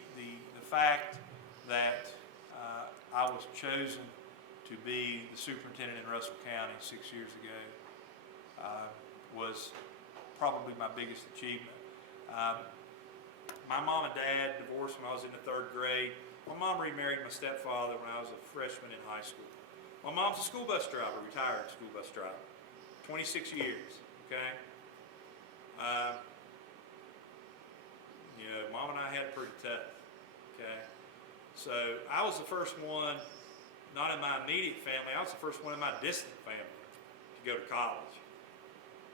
fact that I was chosen to be the superintendent in Russell County 6 years ago was probably my biggest achievement. My mom and dad divorced when I was in the 3rd grade. My mom remarried my stepfather when I was a freshman in high school. My mom's a school bus driver, retired school bus driver, 26 years, okay? Mom and I had it pretty tough, okay? So I was the first one, not in my immediate family, I was the first one in my distant family to go to college.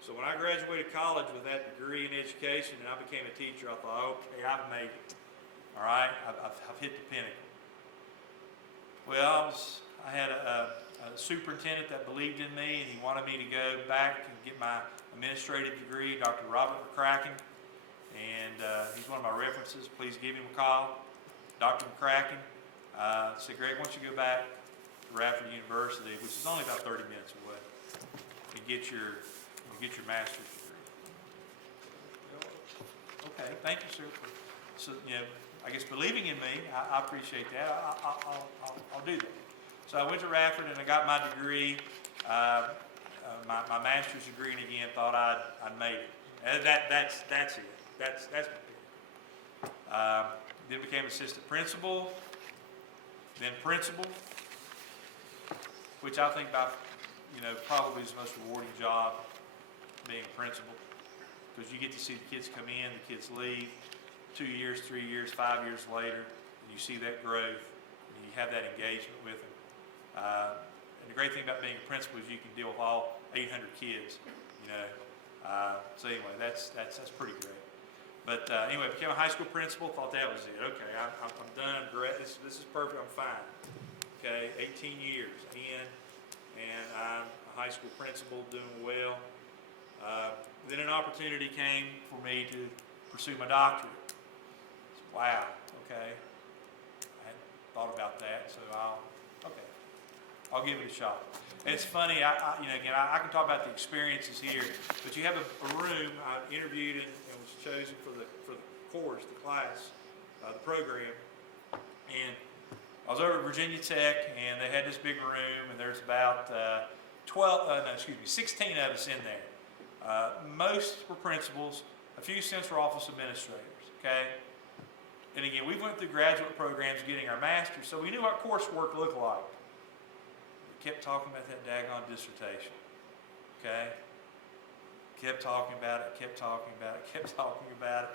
So when I graduated college with that degree in education and I became a teacher, I thought, okay, I've made it. All right, I've hit the pinnacle. Well, I had a superintendent that believed in me, and he wanted me to go back and get my administrative degree, Dr. Robert McCracken, and he's one of my references. Please give him a call. Dr. McCracken said, Greg, why don't you go back to Radford University, which is only about 30 minutes away, and get your master's degree. Okay, thank you, sir. So, I guess believing in me, I appreciate that. I'll do that. So I went to Radford and I got my degree, my master's degree, and again thought I'd made it. That's it. That's then became assistant principal, then principal, which I think probably is the most rewarding job, being principal, because you get to see the kids come in, the kids leave. 2 years, 3 years, 5 years later, and you see that growth, and you have that engagement with them. And the great thing about being a principal is you can deal with all 800 kids, So anyway, that's pretty great. But anyway, became a high school principal, thought that was it. Okay, I'm done, I'm great, this is perfect, I'm fine. Okay, 18 years in, and I'm a high school principal, doing well. Then an opportunity came for me to pursue my doctorate. Wow, okay. I hadn't thought about that, so I'll give it a shot. And it's funny, I can talk about the experiences here, but you have a room. I interviewed and was chosen for the course, the class, the program, and I was over at Virginia Tech, and they had this big room, and there's about 16 of us in there. Most were principals, a few central office administrators, okay? And again, we went through graduate programs getting our master's, so we knew what coursework looked like. We kept talking about that daggone dissertation, okay? Kept talking about it, kept talking about it, kept talking about it.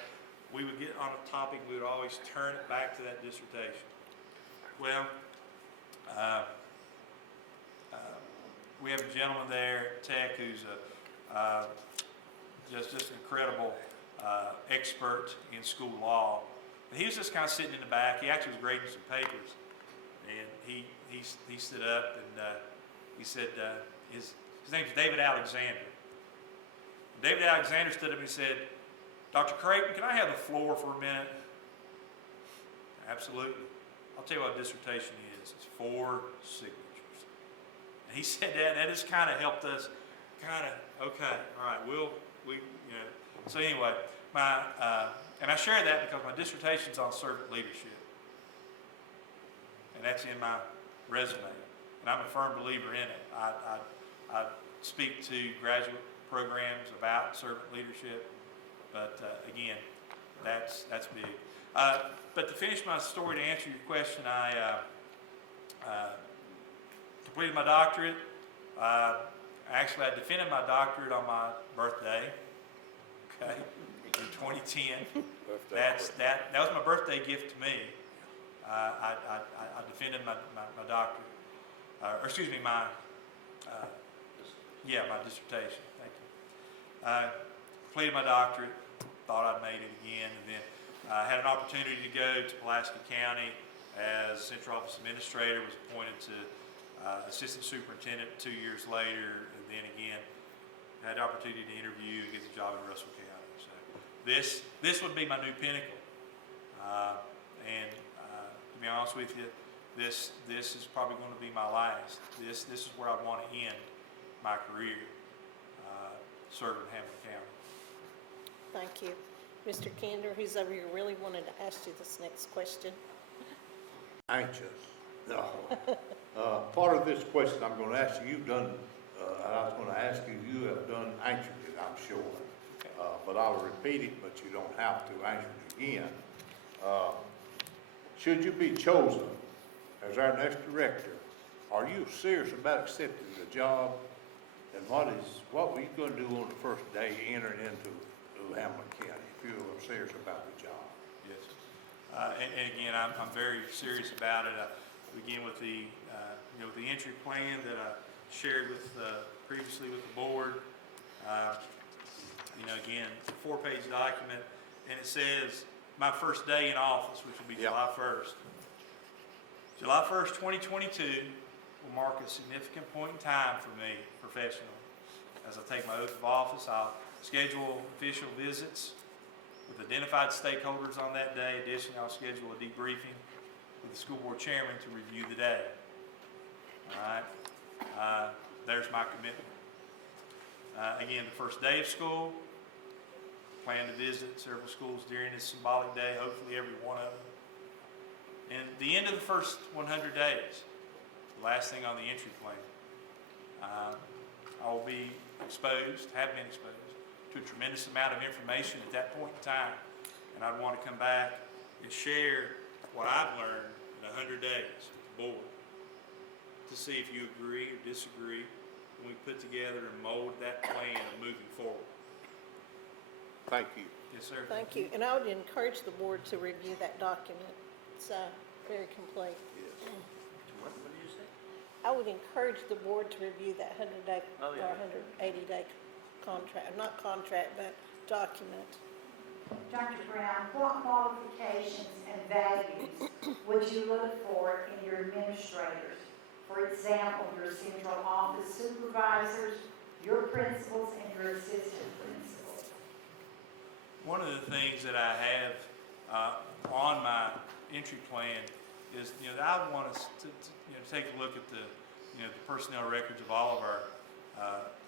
We would get on a topic, we would always turn it back to that dissertation. Well, we have a gentleman there at Tech who's just an incredible expert in school law. And he was just kind of sitting in the back. He actually was grading some papers, and he stood up and he said his name's David Alexander. David Alexander stood up and he said, "Dr. Creighton, can I have the floor for a minute?" Absolutely. I'll tell you what a dissertation is. It's 4 signatures. And he said that, and that just kind of helped us okay, all right, So anyway, and I share that because my dissertation's on servant leadership. And that's in my resume. And I'm a firm believer in it. I speak to graduate programs about servant leadership. But again, that's big. But to finish my story, to answer your question, I completed my doctorate. Actually, I defended my doctorate on my birthday, okay, in 2010. That was my birthday gift to me. I defended my doctorate, my dissertation. Thank you. Completed my doctorate. Thought I'd made it again, and then I had an opportunity to go to Pulaski County as Central Office Administrator. Was appointed to Assistant Superintendent 2 years later, and then again had the opportunity to interview and get the job in Russell County. So this would be my new pinnacle, and to be honest with you, this is probably going to be my last. This is where I want to end my career, serving Hampton County. Thank you. Mr. Kinder, who's over here, really wanted to ask you this next question. Anxious. No. Part of this question I'm going to ask you, you've done, I was going to ask you, you have done answered it, I'm sure. But I'll repeat it, but you don't have to answer it again. Should you be chosen as our next director, are you serious about accepting the job? And what were you going to do on the first day entering into Hamlin County, if you were serious about the job? Yes. And again, I'm very serious about it. We begin with the entry plan that I shared with previously with the board. Again, it's a 4-page document, and it says my first day in office, which will be July 1st. July 1st, 2022 will mark a significant point in time for me professionally. As I take my oath of office, I'll schedule official visits with identified stakeholders on that day. Additionally, I'll schedule a debriefing with the school board chairman to review the day. All right, there's my commitment. Again, the first day of school, plan to visit several schools during this symbolic day, hopefully every one of them. And the end of the first 100 days, the last thing on the entry plan, I will be exposed, have been exposed, to a tremendous amount of information at that point in time. And I'd want to come back and share what I've learned in 100 days with the board to see if you agree or disagree when we put together and mold that plan of moving forward. Thank you. Yes, sir. Thank you. And I would encourage the board to review that document. It's very complete. What did you say? I would encourage the board to review that 100-day Oh, or yeah. 180-day contract, not contract, but document. Dr. Brown, what qualifications and values would you look for in your administrators? For example, your central office supervisors, your principals, and your assistant principals. One of the things that I have on my entry plan is, I want us to take a look at the personnel records of all of our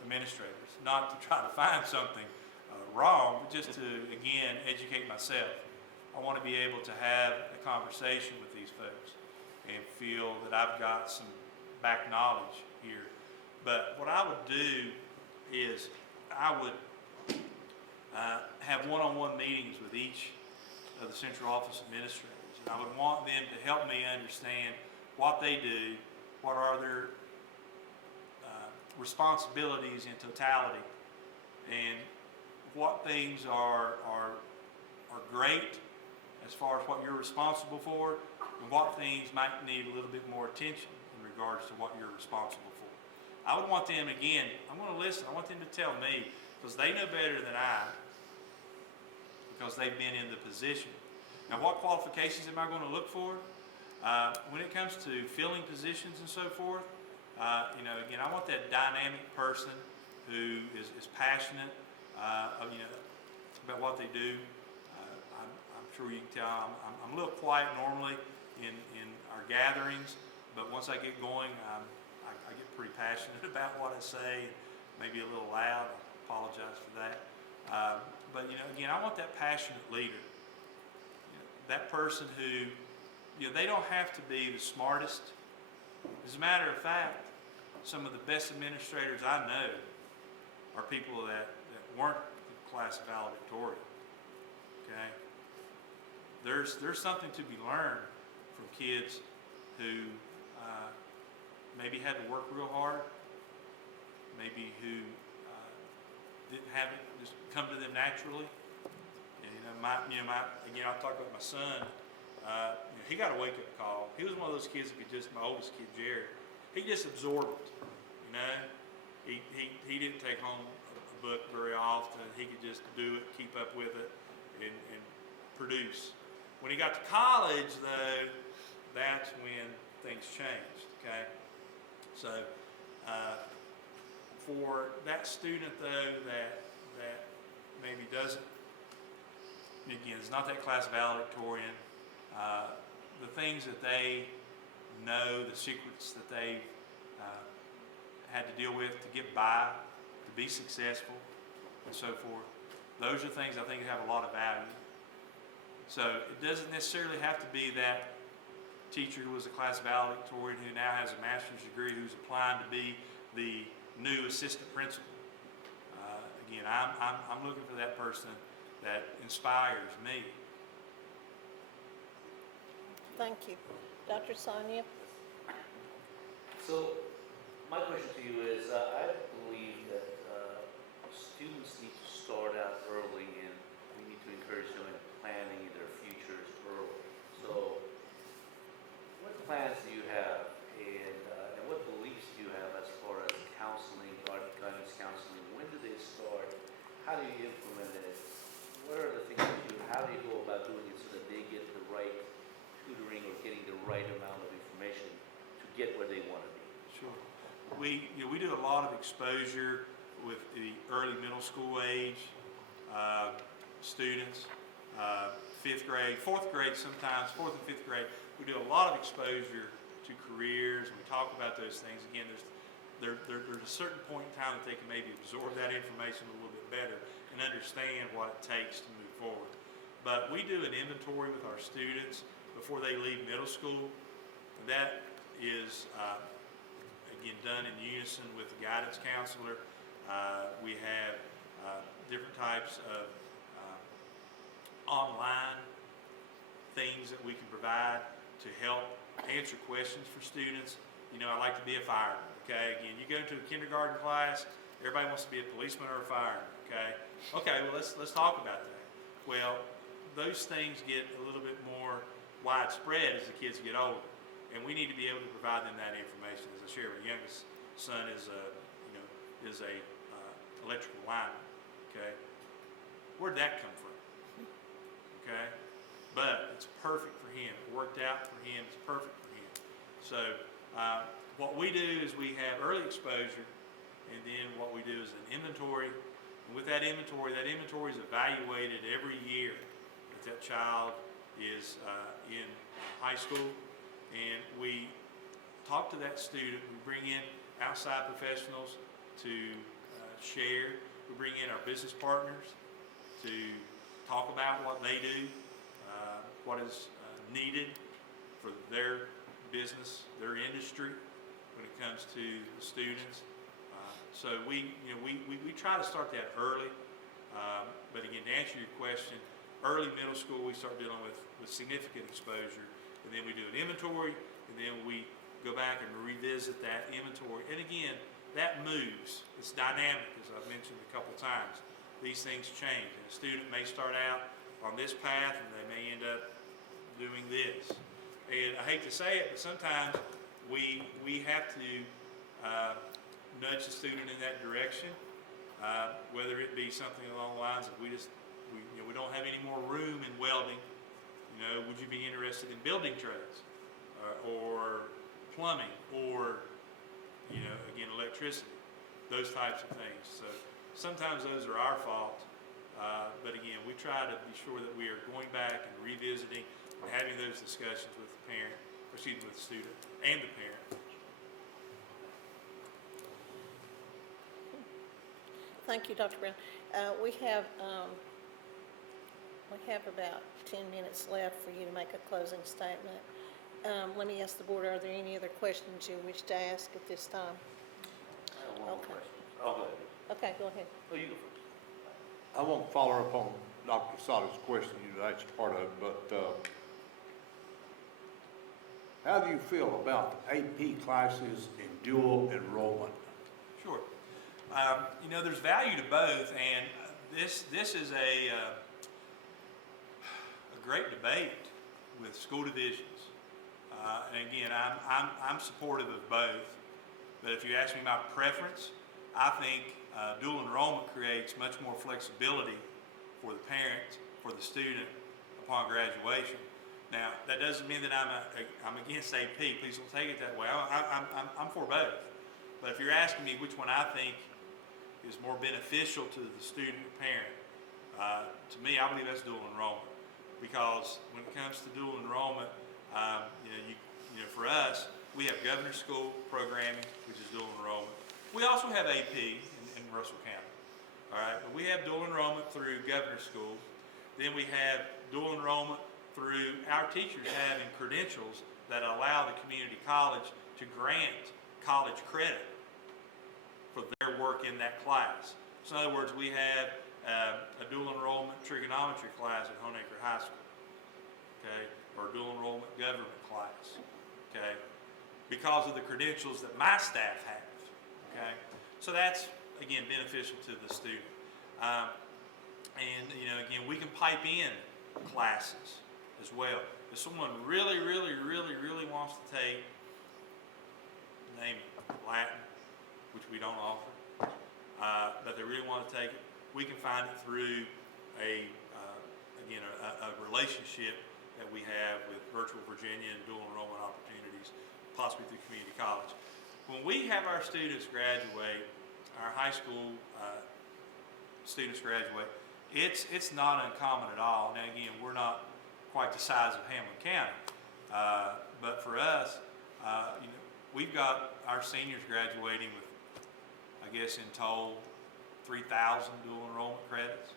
administrators, not to try to find something wrong, but just to, again, educate myself. I want to be able to have a conversation with these folks and feel that I've got some back knowledge here. But what I would do is I would have one-on-one meetings with each of the central office administrators. And I would want them to help me understand what they do, what are their responsibilities in totality, and what things are great as far as what you're responsible for, and what things might need a little bit more attention in regards to what you're responsible for. I would want them, again, I'm going to listen, I want them to tell me, because they know better than I, because they've been in the position. Now, what qualifications am I going to look for? When it comes to filling positions and so forth, again, I want that dynamic person who is passionate, about what they do. I'm sure you can tell I'm a little quiet normally in our gatherings, but once I get going, I get pretty passionate about what I say, maybe a little loud. I apologize for that. But again, I want that passionate leader. That person who, they don't have to be the smartest. As a matter of fact, some of the best administrators I know are people that weren't the class valedictorian. Okay? There's something to be learned from kids who maybe had to work real hard, maybe who didn't have it just come to them naturally. And again, I'll talk about my son. He got a wake-up call. He was one of those kids that my oldest kid, Jared, he just absorbed it. He didn't take home a book very often. He could just do it, keep up with it, and produce. When he got to college, though, that's when things changed. Okay, so for that student though that maybe doesn't, again, is not that class valedictorian, the things that they know, the secrets that they had to deal with to get by, to be successful, and so forth, those are things I think have a lot of value. So it doesn't necessarily have to be that teacher who was a class valedictorian who now has a master's degree who's applying to be the new assistant principal. Again, I'm looking for that person that inspires me. Thank you. Dr. Sonia? So, my question to you is, I believe that students need to start out early, and we need to encourage them in planning their futures early. So, what plans do you have, and what beliefs do you have as far as counseling, guidance counseling? When do they start? How do you implement it? What are the things that you do? How do you go about doing it so that they get the right tutoring or getting the right amount of information to get where they want to be? Sure. We do a lot of exposure with the early middle school age students, 5th grade, 4th grade sometimes, 4th and 5th grade. We do a lot of exposure to careers. We talk about those things. Again, there's a certain point in time that they can maybe absorb that information a little bit better and understand what it takes to move forward. But we do an inventory with our students before they leave middle school. That is, again, done in unison with the guidance counselor. We have different types of online things that we can provide to help answer questions for students. I like to be a fireman, okay? Again, you go into a kindergarten class, everybody wants to be a policeman or a fireman, okay? Okay, well, let's talk about that. Well, those things get a little bit more widespread as the kids get older, and we need to be able to provide them that information. As I share, my youngest son is a electrical lineman, okay? Where'd that come from? okay? But it's perfect for him. It worked out for him. It's perfect for him. So what we do is we have early exposure, and then what we do is an inventory. And with that inventory is evaluated every year that child is in high school. And we talk to that student. We bring in outside professionals to share. We bring in our business partners to talk about what they do, what is needed for their business, their industry when it comes to the students. So we try to start that early. But again, to answer your question, early middle school we start dealing with significant exposure, and then we do an inventory, and then we go back and revisit that inventory. And again, that moves. It's dynamic, as I've mentioned a couple times. These things change. And a student may start out on this path, and they may end up doing this. And I hate to say it, but sometimes we have to nudge the student in that direction, whether it be something along the lines of we don't have any more room in welding. Would you be interested in building trades or plumbing or again, electricity, those types of things. So sometimes those are our fault, but again, we try to be sure that we are going back and revisiting and having those discussions with the parent, with the student and the parent. Thank you, Dr. Brown. We have about 10 minutes left for you to make a closing statement. Let me ask the board, are there any other questions you wish to ask at this time? I have one more Okay. question. Oh, go ahead. Okay, go ahead. Oh, you go first. I won't follow up on Dr. Sotto's question, that's part of it, but how do you feel about AP classes in dual enrollment? Sure. There's value to both, and this is a great debate with school divisions. And again, I'm supportive of both. But if you ask me my preference, I think dual enrollment creates much more flexibility for the parent, for the student upon graduation. Now, that doesn't mean that I'm against AP. Please don't take it that way. I'm for both. But if you're asking me which one I think is more beneficial to the student and parent, to me, I believe that's dual enrollment. Because when it comes to dual enrollment, for us, we have governor's school programming, which is dual enrollment. We also have AP in Russell County. All right, but we have dual enrollment through governor's school. Then we have dual enrollment through our teachers having credentials that allow the community college to grant college credit for their work in that class. So in other words, we have a dual enrollment trigonometry class at Honeacre High School, okay, or a dual enrollment government class, okay, because of the credentials that my staff have, okay. So that's, again, beneficial to the student. And, again, we can pipe in classes as well. If someone really wants to take, name it, Latin, which we don't offer, but they really want to take it, we can find it through a relationship that we have with Virtual Virginia and dual enrollment opportunities, possibly through community college. When we have our students graduate, our high school students graduate, it's not uncommon at all. Now again, we're not quite the size of Hamlin County, but for us, we've got our seniors graduating with, I guess in total, 3,000 dual enrollment credits.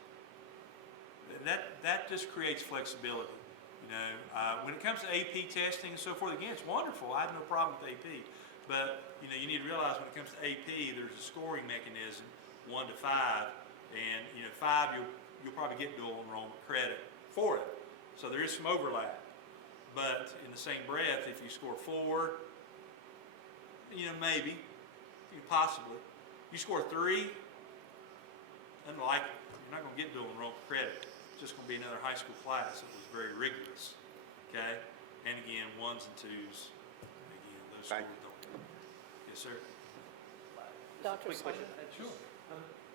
That just creates flexibility. When it comes to AP testing and so forth, again, it's wonderful. I have no problem with AP. But, you need to realize when it comes to AP, there's a scoring mechanism, 1 to 5. And, 5, you'll probably get dual enrollment credit for it. So there is some overlap. But in the same breath, if you score 4, maybe, possibly. You score 3, unlikely. You're not going to get dual enrollment credit. It's just going to be another high school class that was very rigorous. Okay? And again, 1s and 2s. Again, those Thank scores don't. Yes, sir. Just a Dr. quick question. Sure.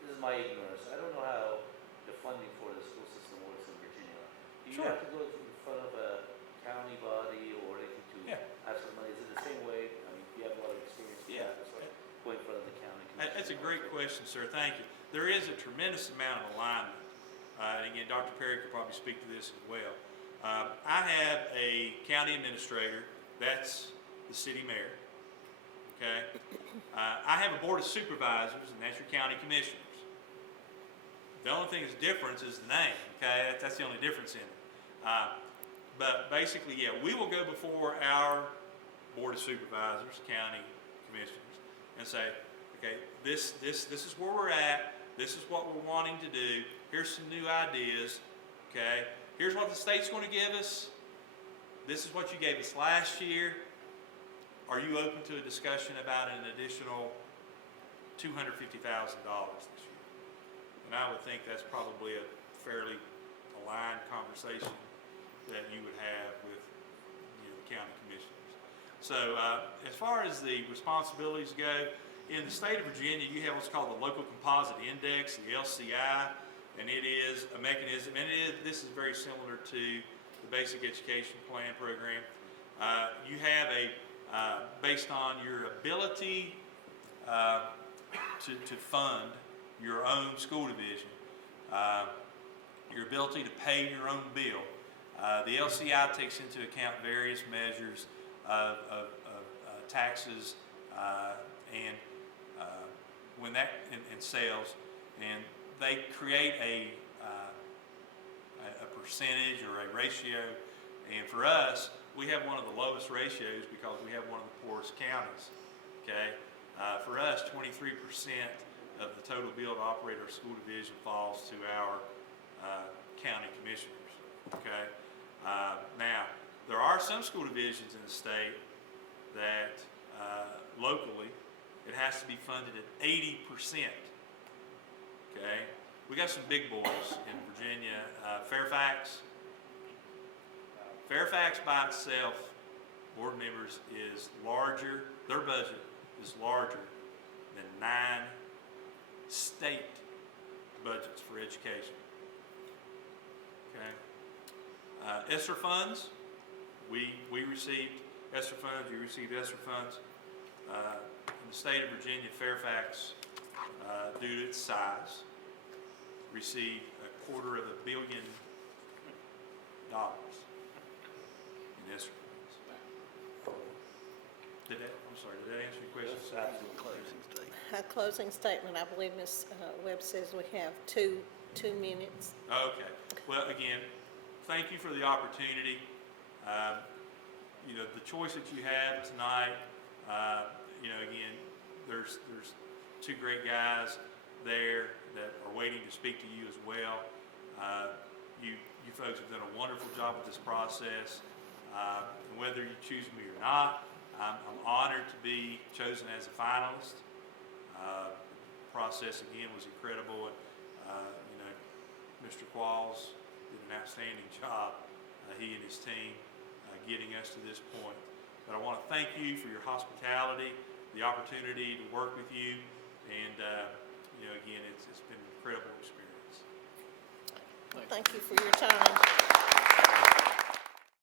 This is my ignorance. I don't know how the funding for the school system works in Virginia. Do you Sure. have to go in front of a county body or anything to Yeah. ask for money? Is it the same way? I mean, you have a lot of experience with Yeah. that, so going in front of the county. That's a great question, sir. Thank you. There is a tremendous amount of alignment. And again, Dr. Perry could probably speak to this as well. I have a county administrator, that's the city mayor, okay? I have a board of supervisors, and that's your county commissioners. The only thing that's different is the name, okay? That's the only difference in it. But basically, yeah, we will go before our board of supervisors, county commissioners, and say, okay, this is where we're at. This is what we're wanting to do. Here's some new ideas, okay? Here's what the state's going to give us. This is what you gave us last year. Are you open to a discussion about an additional $250,000 this year? And I would think that's probably a fairly aligned conversation that you would have with the county commissioners. So as far as the responsibilities go, in the state of Virginia, you have what's called the Local Composite Index, the LCI, and it is a mechanism, and this is very similar to the Basic Education Plan program. You have based on your ability to fund your own school division, your ability to pay your own bill. The LCI takes into account various measures of taxes and when that and sales, and they create a percentage or a ratio. And for us, we have one of the lowest ratios because we have one of the poorest counties. Okay, for us, 23% of the total bill to operate our school division falls to our county commissioners. Okay, now there are some school divisions in the state that locally it has to be funded at 80%. Okay, we got some big boys in Virginia. Fairfax by itself, board members, is larger. Their budget is larger than 9 state budgets for education. Okay, ESSER funds. We received ESSER funds. You received ESSER funds. In the state of Virginia, Fairfax, due to its size, received $250 million in ESSER funds. Did that answer your question? A closing statement, I believe Ms. Webb says we have two minutes. Okay. Well, again, thank you for the opportunity. The choice that you have tonight, again, there's 2 great guys there that are waiting to speak to you as well. You folks have done a wonderful job with this process. And whether you choose me or not, I'm honored to be chosen as a finalist. The process again was incredible, and Mr. Qualls did an outstanding job. He and his team getting us to this point. But I want to thank you for your hospitality, the opportunity to work with you, and again, it's been an incredible experience. Thank you for your time.